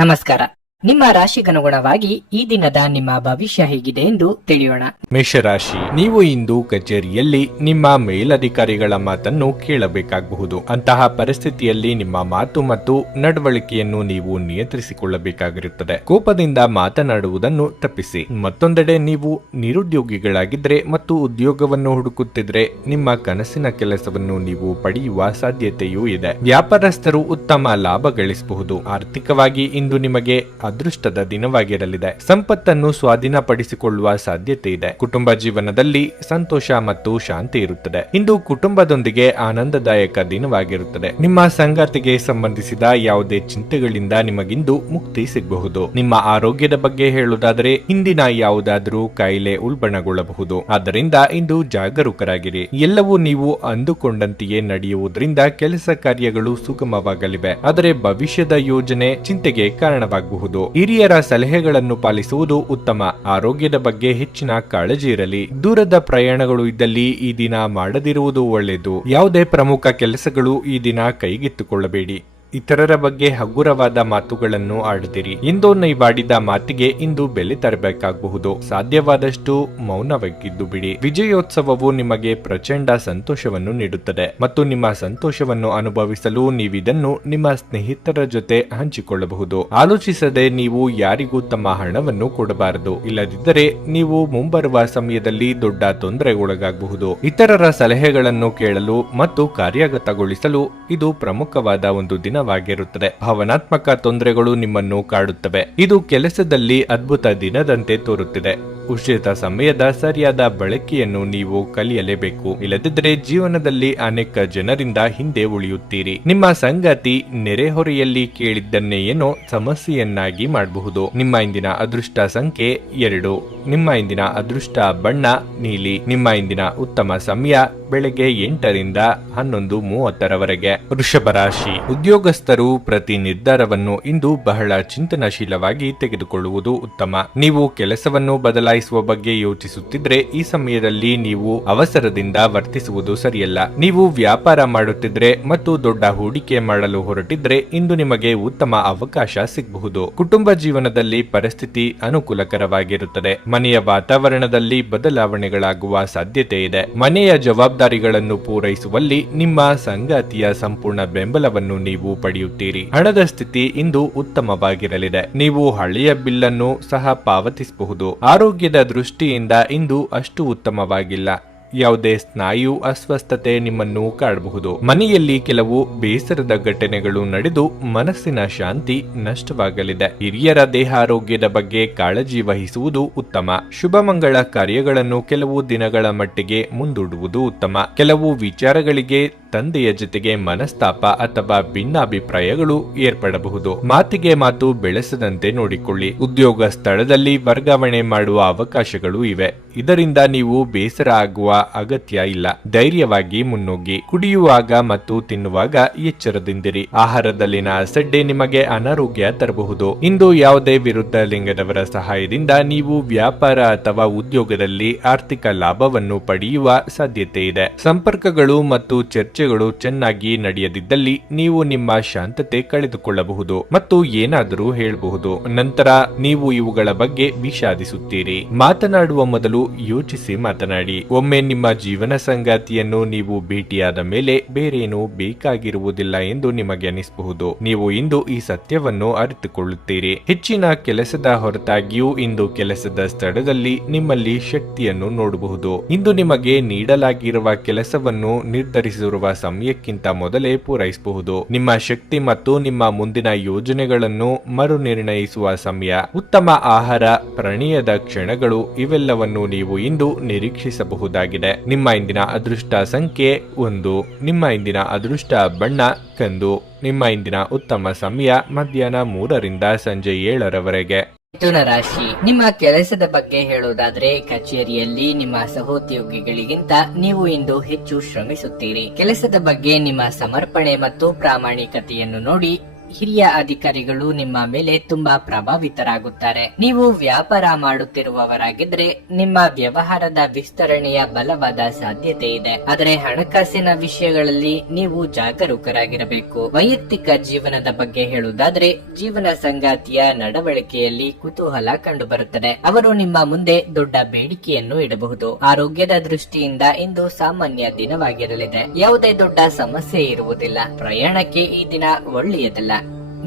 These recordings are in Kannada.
ನಮಸ್ಕಾರ. ನಿಮ್ಮ ರಾಶಿಗನುಗುಣವಾಗಿ ಈ ದಿನದ ನಿಮ್ಮ ಭವಿಷ್ಯ ಹೇಗಿದೆ ಎಂದು ತಿಳಿಯೋಣ. ಮೇಷರಾಶಿ, ನೀವು ಇಂದು ಕಚೇರಿಯಲ್ಲಿ ನಿಮ್ಮ ಮೇಲಧಿಕಾರಿಗಳ ಮಾತನ್ನು ಕೇಳಬೇಕಾಗಬಹುದು. ಅಂತಹ ಪರಿಸ್ಥಿತಿಯಲ್ಲಿ ನಿಮ್ಮ ಮಾತು ಮತ್ತು ನಡವಳಿಕೆಯನ್ನು ನೀವು ನಿಯಂತ್ರಿಸಿಕೊಳ್ಳಬೇಕಾಗಿರುತ್ತದೆ. ಕೋಪದಿಂದ ಮಾತನಾಡುವುದನ್ನು ತಪ್ಪಿಸಿ. ಮತ್ತೊಂದೆಡೆ ನೀವು ನಿರುದ್ಯೋಗಿಗಳಾಗಿದ್ರೆ ಮತ್ತು ಉದ್ಯೋಗವನ್ನು ಹುಡುಕುತ್ತಿದ್ರೆ ನಿಮ್ಮ ಕನಸಿನ ಕೆಲಸವನ್ನು ನೀವು ಪಡೆಯುವ ಸಾಧ್ಯತೆಯೂ ಇದೆ. ವ್ಯಾಪಾರಸ್ಥರು ಉತ್ತಮ ಲಾಭ ಗಳಿಸಬಹುದು. ಆರ್ಥಿಕವಾಗಿ ಇಂದು ನಿಮಗೆ ಅದೃಷ್ಟದ ದಿನವಾಗಿರಲಿದೆ. ಸಂಪತ್ತನ್ನು ಸ್ವಾಧೀನಪಡಿಸಿಕೊಳ್ಳುವ ಸಾಧ್ಯತೆ ಇದೆ. ಕುಟುಂಬ ಜೀವನದಲ್ಲಿ ಸಂತೋಷ ಮತ್ತು ಶಾಂತಿ ಇರುತ್ತದೆ. ಇಂದು ಕುಟುಂಬದೊಂದಿಗೆ ಆನಂದದಾಯಕ ದಿನವಾಗಿರುತ್ತದೆ. ನಿಮ್ಮ ಸಂಗಾತಿಗೆ ಸಂಬಂಧಿಸಿದ ಯಾವುದೇ ಚಿಂತೆಗಳಿಂದ ನಿಮಗಿಂದು ಮುಕ್ತಿ ಸಿಗಬಹುದು. ನಿಮ್ಮ ಆರೋಗ್ಯದ ಬಗ್ಗೆ ಹೇಳುವುದಾದರೆ ಹಿಂದಿನ ಯಾವುದಾದರೂ ಕಾಯಿಲೆ ಉಲ್ಬಣಗೊಳ್ಳಬಹುದು. ಆದ್ದರಿಂದ ಇಂದು ಜಾಗರೂಕರಾಗಿರಿ. ಎಲ್ಲವೂ ನೀವು ಅಂದುಕೊಂಡಂತೆಯೇ ನಡೆಯುವುದರಿಂದ ಕೆಲಸ ಕಾರ್ಯಗಳು ಸುಗಮವಾಗಲಿವೆ. ಆದರೆ ಭವಿಷ್ಯದ ಯೋಜನೆ ಚಿಂತೆಗೆ ಕಾರಣವಾಗಬಹುದು. ಹಿರಿಯರ ಸಲಹೆಗಳನ್ನು ಪಾಲಿಸುವುದು ಉತ್ತಮ. ಆರೋಗ್ಯದ ಬಗ್ಗೆ ಹೆಚ್ಚಿನ ಕಾಳಜಿ ಇರಲಿ. ದೂರದ ಪ್ರಯಾಣಗಳು ಇದ್ದಲ್ಲಿ ಈ ದಿನ ಮಾಡದಿರುವುದು ಒಳ್ಳೆಯದು. ಯಾವುದೇ ಪ್ರಮುಖ ಕೆಲಸಗಳು ಈ ದಿನ ಕೈಗೆತ್ತಿಕೊಳ್ಳಬೇಡಿ. ಇತರರ ಬಗ್ಗೆ ಹಗುರವಾದ ಮಾತುಗಳನ್ನು ಆಡದಿರಿ. ಇಂದು ನೀವಾಡಿದ ಮಾತಿಗೆ ಇಂದು ಬೆಲೆ ತರಬೇಕಾಗಬಹುದು. ಸಾಧ್ಯವಾದಷ್ಟು ಮೌನವಾಗಿದ್ದು ಬಿಡಿ. ವಿಜಯೋತ್ಸವವು ನಿಮಗೆ ಪ್ರಚಂಡ ಸಂತೋಷವನ್ನು ನೀಡುತ್ತದೆ ಮತ್ತು ನಿಮ್ಮ ಸಂತೋಷವನ್ನು ಅನುಭವಿಸಲು ನೀವಿದನ್ನು ನಿಮ್ಮ ಸ್ನೇಹಿತರ ಜೊತೆ ಹಂಚಿಕೊಳ್ಳಬಹುದು. ಆಲೋಚಿಸದೆ ನೀವು ಯಾರಿಗೂ ತಮ್ಮ ಹಣವನ್ನು ಕೊಡಬಾರದು. ಇಲ್ಲದಿದ್ದರೆ ನೀವು ಮುಂಬರುವ ಸಮಯದಲ್ಲಿ ದೊಡ್ಡ ತೊಂದರೆಗೊಳಗಾಗಬಹುದು. ಇತರರ ಸಲಹೆಗಳನ್ನು ಕೇಳಲು ಮತ್ತು ಕಾರ್ಯಗತಗೊಳಿಸಲು ಇದು ಪ್ರಮುಖವಾದ ಒಂದು ದಿನ ವಾಗಿರುತ್ತದೆ. ಭಾವನಾತ್ಮಕ ತೊಂದರೆಗಳು ನಿಮ್ಮನ್ನು ಕಾಡುತ್ತವೆ. ಇದು ಕೆಲಸದಲ್ಲಿ ಅದ್ಭುತ ದಿನದಂತೆ ತೋರುತ್ತಿದೆ. ಉಚಿತ ಸಮಯದ ಸರಿಯಾದ ಬಳಕೆಯನ್ನು ನೀವು ಕಲಿಯಲೇಬೇಕು. ಇಲ್ಲದಿದ್ದರೆ ಜೀವನದಲ್ಲಿ ಅನೇಕ ಜನರಿಂದ ಹಿಂದೆ ಉಳಿಯುತ್ತೀರಿ. ನಿಮ್ಮ ಸಂಗಾತಿ ನೆರೆಹೊರೆಯಲ್ಲಿ ಕೇಳಿದ್ದನ್ನೇ ಏನೋ ಸಮಸ್ಯೆಯನ್ನಾಗಿ ಮಾಡಬಹುದು. ನಿಮ್ಮ ಇಂದಿನ ಅದೃಷ್ಟ ಸಂಖ್ಯೆ 2. ನಿಮ್ಮ ಇಂದಿನ ಅದೃಷ್ಟ ಬಣ್ಣ ನೀಲಿ. ನಿಮ್ಮ ಇಂದಿನ ಉತ್ತಮ ಸಮಯ ಬೆಳಗ್ಗೆ 8 ರಿಂದ 11:30 ವೃಷಭ ರಾಶಿ, ಉದ್ಯೋಗಸ್ಥರು ಪ್ರತಿ ನಿರ್ಧಾರವನ್ನು ಇಂದು ಬಹಳ ಚಿಂತನಶೀಲವಾಗಿ ತೆಗೆದುಕೊಳ್ಳುವುದು ಉತ್ತಮ. ನೀವು ಕೆಲಸವನ್ನು ಬದಲಾಯಿಸುವ ಬಗ್ಗೆ ಯೋಚಿಸುತ್ತಿದ್ರೆ ಈ ಸಮಯದಲ್ಲಿ ನೀವು ಅವಸರದಿಂದ ವರ್ತಿಸುವುದು ಸರಿಯಲ್ಲ. ನೀವು ವ್ಯಾಪಾರ ಮಾಡುತ್ತಿದ್ರೆ ಮತ್ತು ದೊಡ್ಡ ಹೂಡಿಕೆ ಮಾಡಲು ಹೊರಟಿದ್ರೆ ಇಂದು ನಿಮಗೆ ಉತ್ತಮ ಅವಕಾಶ ಸಿಗಬಹುದು. ಕುಟುಂಬ ಜೀವನದಲ್ಲಿ ಪರಿಸ್ಥಿತಿ ಅನುಕೂಲಕರವಾಗಿರುತ್ತದೆ. ಮನೆಯ ವಾತಾವರಣದಲ್ಲಿ ಬದಲಾವಣೆಗಳಾಗುವ ಸಾಧ್ಯತೆ ಇದೆ. ಮನೆಯ ಜವಾಬ್ದಾರಿಗಳನ್ನು ಪೂರೈಸುವಲ್ಲಿ ನಿಮ್ಮ ಸಂಗಾತಿಯ ಸಂಪೂರ್ಣ ಬೆಂಬಲವನ್ನು ನೀವು ಪಡೆಯುತ್ತೀರಿ. ಹಣದ ಸ್ಥಿತಿ ಇಂದು ಉತ್ತಮವಾಗಿರಲಿದೆ. ನೀವು ಹಳೆಯ ಬಿಲ್ಲನ್ನು ಸಹ ಪಾವತಿಸಬಹುದು. ಆರೋಗ್ಯದ ದೃಷ್ಟಿಯಿಂದ ಇಂದು ಅಷ್ಟು ಉತ್ತಮವಾಗಿಲ್ಲ. ಯಾವುದೇ ಸ್ನಾಯು ಅಸ್ವಸ್ಥತೆ ನಿಮ್ಮನ್ನು ಕಾಡಬಹುದು. ಮನೆಯಲ್ಲಿ ಕೆಲವು ಬೇಸರದ ಘಟನೆಗಳು ನಡೆದು ಮನಸ್ಸಿನ ಶಾಂತಿ ನಷ್ಟವಾಗಲಿದೆ. ಹಿರಿಯರ ದೇಹ ಆರೋಗ್ಯದ ಬಗ್ಗೆ ಕಾಳಜಿ ವಹಿಸುವುದು ಉತ್ತಮ. ಶುಭಮಂಗಳ ಕಾರ್ಯಗಳನ್ನು ಕೆಲವು ದಿನಗಳ ಮಟ್ಟಿಗೆ ಮುಂದೂಡುವುದು ಉತ್ತಮ. ಕೆಲವು ವಿಚಾರಗಳಿಗೆ ತಂದೆಯ ಜೊತೆಗೆ ಮನಸ್ತಾಪ ಅಥವಾ ಭಿನ್ನಾಭಿಪ್ರಾಯಗಳು ಏರ್ಪಡಬಹುದು. ಮಾತಿಗೆ ಮಾತು ಬೆಳೆಸದಂತೆ ನೋಡಿಕೊಳ್ಳಿ. ಉದ್ಯೋಗ ಸ್ಥಳದಲ್ಲಿ ವರ್ಗಾವಣೆ ಮಾಡುವ ಅವಕಾಶಗಳು ಇವೆ. ಇದರಿಂದ ನೀವು ಬೇಸರ ಆಗುವ ಅಗತ್ಯ ಇಲ್ಲ. ಧೈರ್ಯವಾಗಿ ಮುನ್ನುಗ್ಗಿ. ಕುಡಿಯುವಾಗ ಮತ್ತು ತಿನ್ನುವಾಗ ಎಚ್ಚರದಿಂದಿರಿ. ಆಹಾರದಲ್ಲಿನ ಅಸಡ್ಡೆ ನಿಮಗೆ ಅನಾರೋಗ್ಯ ತರಬಹುದು. ಇಂದು ಯಾವುದೇ ವಿರುದ್ಧ ಲಿಂಗದವರ ಸಹಾಯದಿಂದ ನೀವು ವ್ಯಾಪಾರ ಅಥವಾ ಉದ್ಯೋಗದಲ್ಲಿ ಆರ್ಥಿಕ ಲಾಭವನ್ನು ಪಡೆಯುವ ಸಾಧ್ಯತೆ ಇದೆ. ಸಂಪರ್ಕಗಳು ಮತ್ತು ಚರ್ಚೆಗಳು ಚೆನ್ನಾಗಿ ನಡೆಯದಿದ್ದಲ್ಲಿ ನೀವು ನಿಮ್ಮ ಶಾಂತತೆ ಕಳೆದುಕೊಳ್ಳಬಹುದು ಮತ್ತು ಏನಾದರೂ ಹೇಳಬಹುದು. ನಂತರ ನೀವು ಇವುಗಳ ಬಗ್ಗೆ ವಿಷಾದಿಸುತ್ತೀರಿ. ಮಾತನಾಡುವ ಮೊದಲು ಯೋಚಿಸಿ ಮಾತನಾಡಿ. ಒಮ್ಮೆ ನಿಮ್ಮ ಜೀವನ ಸಂಗಾತಿಯನ್ನು ನೀವು ಭೇಟಿಯಾದ ಮೇಲೆ ಬೇರೇನೂ ಬೇಕಾಗಿರುವುದಿಲ್ಲ ಎಂದು ನಿಮಗೆ ಅನಿಸಬಹುದು. ನೀವು ಇಂದು ಈ ಸತ್ಯವನ್ನು ಅರಿತುಕೊಳ್ಳುತ್ತೀರಿ. ಹೆಚ್ಚಿನ ಕೆಲಸದ ಹೊರತಾಗಿಯೂ ಇಂದು ಕೆಲಸದ ಸ್ಥಳದಲ್ಲಿ ನಿಮ್ಮಲ್ಲಿ ಶಕ್ತಿಯನ್ನು ನೋಡಬಹುದು. ಇಂದು ನಿಮಗೆ ನೀಡಲಾಗಿರುವ ಕೆಲಸವನ್ನು ನಿರ್ಧರಿಸಿರುವ ಸಮಯಕ್ಕಿಂತ ಮೊದಲೇ ಪೂರೈಸಬಹುದು. ನಿಮ್ಮ ಶಕ್ತಿ ಮತ್ತು ನಿಮ್ಮ ಮುಂದಿನ ಯೋಜನೆಗಳನ್ನು ಮರು ನಿರ್ಣಯಿಸುವ ಸಮಯ. ಉತ್ತಮ ಆಹಾರ, ಪ್ರಣಯದ ಕ್ಷಣಗಳು ಇವೆಲ್ಲವನ್ನು ನೀವು ಇಂದು ನಿರೀಕ್ಷಿಸಬಹುದಾಗಿದೆ. ನಿಮ್ಮ ಇಂದಿನ ಅದೃಷ್ಟ ಸಂಖ್ಯೆ 1. ನಿಮ್ಮ ಇಂದಿನ ಅದೃಷ್ಟ ಬಣ್ಣ ಕಂದು. ನಿಮ್ಮ ಇಂದಿನ ಉತ್ತಮ ಸಮಯ ಮಧ್ಯಾಹ್ನ 3 ರಿಂದ ಸಂಜೆ 7 ಮಿಥುನ ರಾಶಿ, ನಿಮ್ಮ ಕೆಲಸದ ಬಗ್ಗೆ ಹೇಳುವುದಾದ್ರೆ ಕಚೇರಿಯಲ್ಲಿ ನಿಮ್ಮ ಸಹೋದ್ಯೋಗಿಗಳಿಗಿಂತ ನೀವು ಇಂದು ಹೆಚ್ಚು ಶ್ರಮಿಸುತ್ತೀರಿ. ಕೆಲಸದ ಬಗ್ಗೆ ನಿಮ್ಮ ಸಮರ್ಪಣೆ ಮತ್ತು ಪ್ರಾಮಾಣಿಕತೆಯನ್ನು ನೋಡಿ ಹಿರಿಯ ಅಧಿಕಾರಿಗಳು ನಿಮ್ಮ ಮೇಲೆ ತುಂಬಾ ಪ್ರಭಾವಿತರಾಗುತ್ತಾರೆ. ನೀವು ವ್ಯಾಪಾರ ಮಾಡುತ್ತಿರುವವರಾಗಿದ್ರೆ ನಿಮ್ಮ ವ್ಯವಹಾರದ ವಿಸ್ತರಣೆಯ ಬಲವಾದ ಸಾಧ್ಯತೆ ಇದೆ. ಆದರೆ ಹಣಕಾಸಿನ ವಿಷಯಗಳಲ್ಲಿ ನೀವು ಜಾಗರೂಕರಾಗಿರಬೇಕು. ವೈಯಕ್ತಿಕ ಜೀವನದ ಬಗ್ಗೆ ಹೇಳುವುದಾದ್ರೆ ಜೀವನ ಸಂಗಾತಿಯ ನಡವಳಿಕೆಯಲ್ಲಿ ಕುತೂಹಲ ಕಂಡುಬರುತ್ತದೆ. ಅವರು ನಿಮ್ಮ ಮುಂದೆ ದೊಡ್ಡ ಬೇಡಿಕೆಯನ್ನು ಇಡಬಹುದು. ಆರೋಗ್ಯದ ದೃಷ್ಟಿಯಿಂದ ಇಂದು ಸಾಮಾನ್ಯ ದಿನವಾಗಿರಲಿದೆ. ಯಾವುದೇ ದೊಡ್ಡ ಸಮಸ್ಯೆ ಇರುವುದಿಲ್ಲ. ಪ್ರಯಾಣಕ್ಕೆ ಈ ದಿನ ಒಳ್ಳೆಯದಲ್ಲ.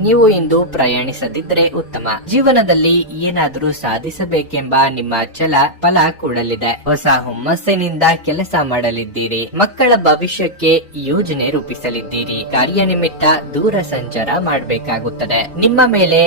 ನೀವು ಇಂದು ಪ್ರಯಾಣಿಸದಿದ್ರೆ ಉತ್ತಮ. ಜೀವನದಲ್ಲಿ ಏನಾದರೂ ಸಾಧಿಸಬೇಕೆಂಬ ನಿಮ್ಮ ಛಲ ಫಲ ಕೊಡಲಿದೆ. ಹೊಸ ಹುಮ್ಮಸ್ಸಿನಿಂದ ಕೆಲಸ ಮಾಡಲಿದ್ದೀರಿ. ಮಕ್ಕಳ ಭವಿಷ್ಯಕ್ಕೆ ಯೋಜನೆ ರೂಪಿಸಲಿದ್ದೀರಿ. ಕಾರ್ಯನಿಮಿತ್ತ ದೂರ ಸಂಚಾರ ಮಾಡಬೇಕಾಗುತ್ತದೆ. ನಿಮ್ಮ ಮೇಲೆ